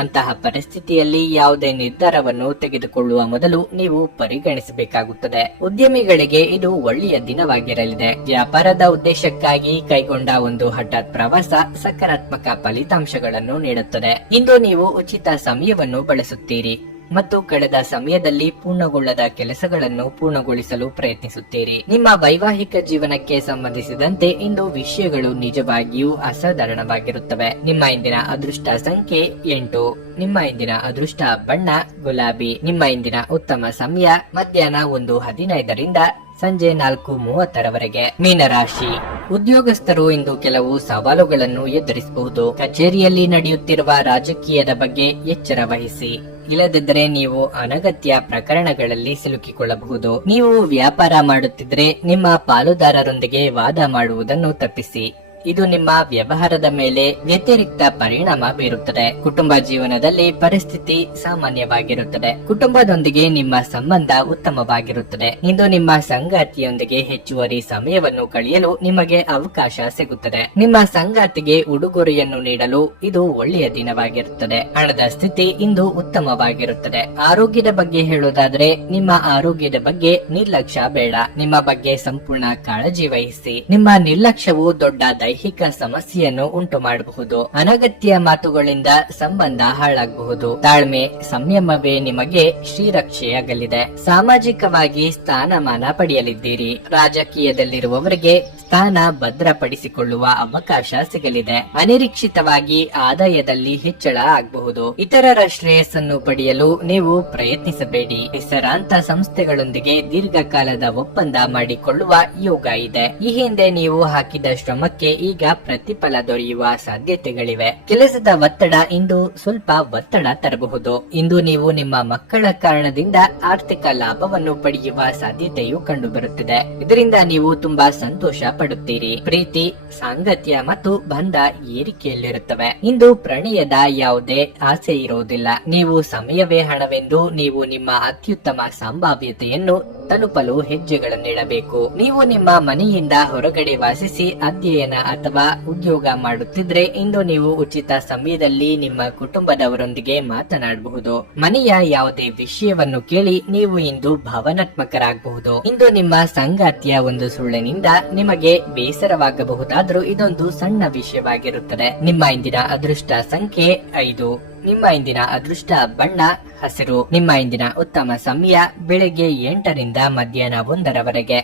ಅಂತಹ ಪರಿಸ್ಥಿತಿಯಲ್ಲಿ ಯಾವುದೇ ನಿರ್ಧಾರವನ್ನು ತೆಗೆದುಕೊಳ್ಳುವ ಮೊದಲು ನೀವು ಪರಿಗಣಿಸಬೇಕಾಗುತ್ತದೆ. ಉದ್ಯಮಿಗಳಿಗೆ ಇದು ಒಳ್ಳೆಯ ದಿನವಾಗಿರಲಿದೆ. ವ್ಯಾಪಾರದ ಉದ್ದೇಶಕ್ಕಾಗಿ ಕೈಗೊಂಡ ಒಂದು ಹಠಾತ್ ಪ್ರವಾಸ ಸಕಾರಾತ್ಮಕ ಫಲಿತಾಂಶಗಳನ್ನು ನೀಡುತ್ತದೆ. ಇಂದು ನೀವು ಉಚಿತ ಸಮಯವನ್ನು ಬಳಸುತ್ತೀರಿ ಮತ್ತು ಕಳೆದ ಸಮಯದಲ್ಲಿ ಪೂರ್ಣಗೊಳ್ಳದ ಕೆಲಸಗಳನ್ನು ಪೂರ್ಣಗೊಳಿಸಲು ಪ್ರಯತ್ನಿಸುತ್ತೀರಿ. ನಿಮ್ಮ ವೈವಾಹಿಕ ಜೀವನಕ್ಕೆ ಸಂಬಂಧಿಸಿದಂತೆ ಇಂದು ವಿಷಯಗಳು ನಿಜವಾಗಿಯೂ ಅಸಾಧಾರಣವಾಗಿರುತ್ತವೆ. ನಿಮ್ಮ ಇಂದಿನ ಅದೃಷ್ಟ ಸಂಖ್ಯೆ 8. ನಿಮ್ಮ ಇಂದಿನ ಅದೃಷ್ಟ ಬಣ್ಣ ಗುಲಾಬಿ. ನಿಮ್ಮ ಇಂದಿನ ಉತ್ತಮ ಸಮಯ ಮಧ್ಯಾಹ್ನ 1:15 ಸಂಜೆ 4:30 ಮೀನರಾಶಿ. ಉದ್ಯೋಗಸ್ಥರು ಇಂದು ಕೆಲವು ಸವಾಲುಗಳನ್ನು ಎದುರಿಸಬಹುದು. ಕಚೇರಿಯಲ್ಲಿ ನಡೆಯುತ್ತಿರುವ ರಾಜಕೀಯದ ಬಗ್ಗೆ ಎಚ್ಚರ ವಹಿಸಿ. ಇಲ್ಲದಿದ್ದರೆ ನೀವು ಅನಗತ್ಯ ಪ್ರಕರಣಗಳಲ್ಲಿ ಸಿಲುಕಿಕೊಳ್ಳಬಹುದು. ನೀವು ವ್ಯಾಪಾರ ಮಾಡುತ್ತಿದ್ರೆ ನಿಮ್ಮ ಪಾಲುದಾರರೊಂದಿಗೆ ವಾದ ಮಾಡುವುದನ್ನು ತಪ್ಪಿಸಿ. ಇದು ನಿಮ್ಮ ವ್ಯವಹಾರದ ಮೇಲೆ ವ್ಯತಿರಿಕ್ತ ಪರಿಣಾಮ ಬೀರುತ್ತದೆ. ಕುಟುಂಬ ಜೀವನದಲ್ಲಿ ಪರಿಸ್ಥಿತಿ ಸಾಮಾನ್ಯವಾಗಿರುತ್ತದೆ. ಕುಟುಂಬದೊಂದಿಗೆ ನಿಮ್ಮ ಸಂಬಂಧ ಉತ್ತಮವಾಗಿರುತ್ತದೆ. ಇಂದು ನಿಮ್ಮ ಸಂಗಾತಿಯೊಂದಿಗೆ ಹೆಚ್ಚುವರಿ ಸಮಯವನ್ನು ಕಳೆಯಲು ನಿಮಗೆ ಅವಕಾಶ ಸಿಗುತ್ತದೆ. ನಿಮ್ಮ ಸಂಗಾತಿಗೆ ಉಡುಗೊರೆಯನ್ನು ನೀಡಲು ಇದು ಒಳ್ಳೆಯ ದಿನವಾಗಿರುತ್ತದೆ. ಹಣದ ಸ್ಥಿತಿ ಇಂದು ಉತ್ತಮವಾಗಿರುತ್ತದೆ. ಆರೋಗ್ಯದ ಬಗ್ಗೆ ಹೇಳುವುದಾದ್ರೆ ನಿಮ್ಮ ಆರೋಗ್ಯದ ಬಗ್ಗೆ ನಿರ್ಲಕ್ಷ್ಯ ಬೇಡ. ನಿಮ್ಮ ಬಗ್ಗೆ ಸಂಪೂರ್ಣ ಕಾಳಜಿ ವಹಿಸಿ. ನಿಮ್ಮ ನಿರ್ಲಕ್ಷ್ಯವು ದೊಡ್ಡ ದೈಹಿಕ ಸಮಸ್ಯೆಯನ್ನು ಉಂಟು ಮಾಡಬಹುದು. ಅನಗತ್ಯ ಮಾತುಗಳಿಂದ ಸಂಬಂಧ ಹಾಳಾಗಬಹುದು. ತಾಳ್ಮೆ ಸಂಯಮವೇ ನಿಮಗೆ ಶ್ರೀರಕ್ಷೆಯಾಗಲಿದೆ. ಸಾಮಾಜಿಕವಾಗಿ ಸ್ಥಾನಮಾನ ಪಡೆಯಲಿದ್ದೀರಿ. ರಾಜಕೀಯದಲ್ಲಿರುವವರಿಗೆ ಸ್ಥಾನ ಭದ್ರಪಡಿಸಿಕೊಳ್ಳುವ ಅವಕಾಶ ಸಿಗಲಿದೆ. ಅನಿರೀಕ್ಷಿತವಾಗಿ ಆದಾಯದಲ್ಲಿ ಹೆಚ್ಚಳ ಆಗಬಹುದು. ಇತರರ ಶ್ರೇಯಸ್ಸನ್ನು ಪಡೆಯಲು ನೀವು ಪ್ರಯತ್ನಿಸಬೇಡಿ. ಹೆಸರಾಂತ ಸಂಸ್ಥೆಗಳೊಂದಿಗೆ ದೀರ್ಘಕಾಲದ ಒಪ್ಪಂದ ಮಾಡಿಕೊಳ್ಳುವ ಯೋಗ ಇದೆ. ಈ ಹಿಂದೆ ನೀವು ಹಾಕಿದ ಶ್ರಮಕ್ಕೆ ಈಗ ಪ್ರತಿಫಲ ದೊರೆಯುವ ಸಾಧ್ಯತೆಗಳಿವೆ. ಕೆಲಸದ ಒತ್ತಡ ಇಂದು ಸ್ವಲ್ಪ ಒತ್ತಡ ತರಬಹುದು. ಇಂದು ನೀವು ನಿಮ್ಮ ಮಕ್ಕಳ ಕಾರಣದಿಂದ ಆರ್ಥಿಕ ಲಾಭವನ್ನು ಪಡೆಯುವ ಸಾಧ್ಯತೆಯು ಕಂಡುಬರುತ್ತಿದೆ. ಇದರಿಂದ ನೀವು ತುಂಬಾ ಸಂತೋಷ ಪಡುತ್ತೀರಿ. ಪ್ರೀತಿ, ಸಾಂಗತ್ಯ ಮತ್ತು ಬಂಧ ಏರಿಕೆಯಲ್ಲಿರುತ್ತವೆ. ಇಂದು ಪ್ರಣಯದ ಯಾವುದೇ ಆಸೆ ಇರುವುದಿಲ್ಲ. ನೀವು ಸಮಯವೇ ಹಣವೆಂದು ನೀವು ನಿಮ್ಮ ಅತ್ಯುತ್ತಮ ಸಂಭಾವ್ಯತೆಯನ್ನು ತಲುಪಲು ಹೆಜ್ಜೆಗಳನ್ನಿಡಬೇಕು. ನೀವು ನಿಮ್ಮ ಮನೆಯಿಂದ ಹೊರಗಡೆ ವಾಸಿಸಿ ಅಧ್ಯಯನ ಅಥವಾ ಉದ್ಯೋಗ ಮಾಡುತ್ತಿದ್ರೆ ಇಂದು ನೀವು ಉಚಿತ ಸಮಯದಲ್ಲಿ ನಿಮ್ಮ ಕುಟುಂಬದವರೊಂದಿಗೆ ಮಾತನಾಡಬಹುದು. ಮನೆಯ ಯಾವುದೇ ವಿಷಯವನ್ನು ಕೇಳಿ ನೀವು ಇಂದು ಭಾವನಾತ್ಮಕರಾಗಬಹುದು. ಇಂದು ನಿಮ್ಮ ಸಂಗಾತಿಯ ಒಂದು ಸುಳ್ಳಿನಿಂದ ನಿಮಗೆ ಬೇಸರವಾಗಬಹುದಾದ್ರೂ ಇದೊಂದು ಸಣ್ಣ ವಿಷಯವಾಗಿರುತ್ತದೆ. ನಿಮ್ಮ ಇಂದಿನ ಅದೃಷ್ಟ ಸಂಖ್ಯೆ 5. ನಿಮ್ಮ ಇಂದಿನ ಅದೃಷ್ಟ ಬಣ್ಣ ಹಸಿರು. ನಿಮ್ಮ ಇಂದಿನ ಉತ್ತಮ ಸಮಯ ಬೆಳಗ್ಗೆ 8 ರಿಂದ ಮಧ್ಯಾಹ್ನ 1 ರವರೆಗೆ.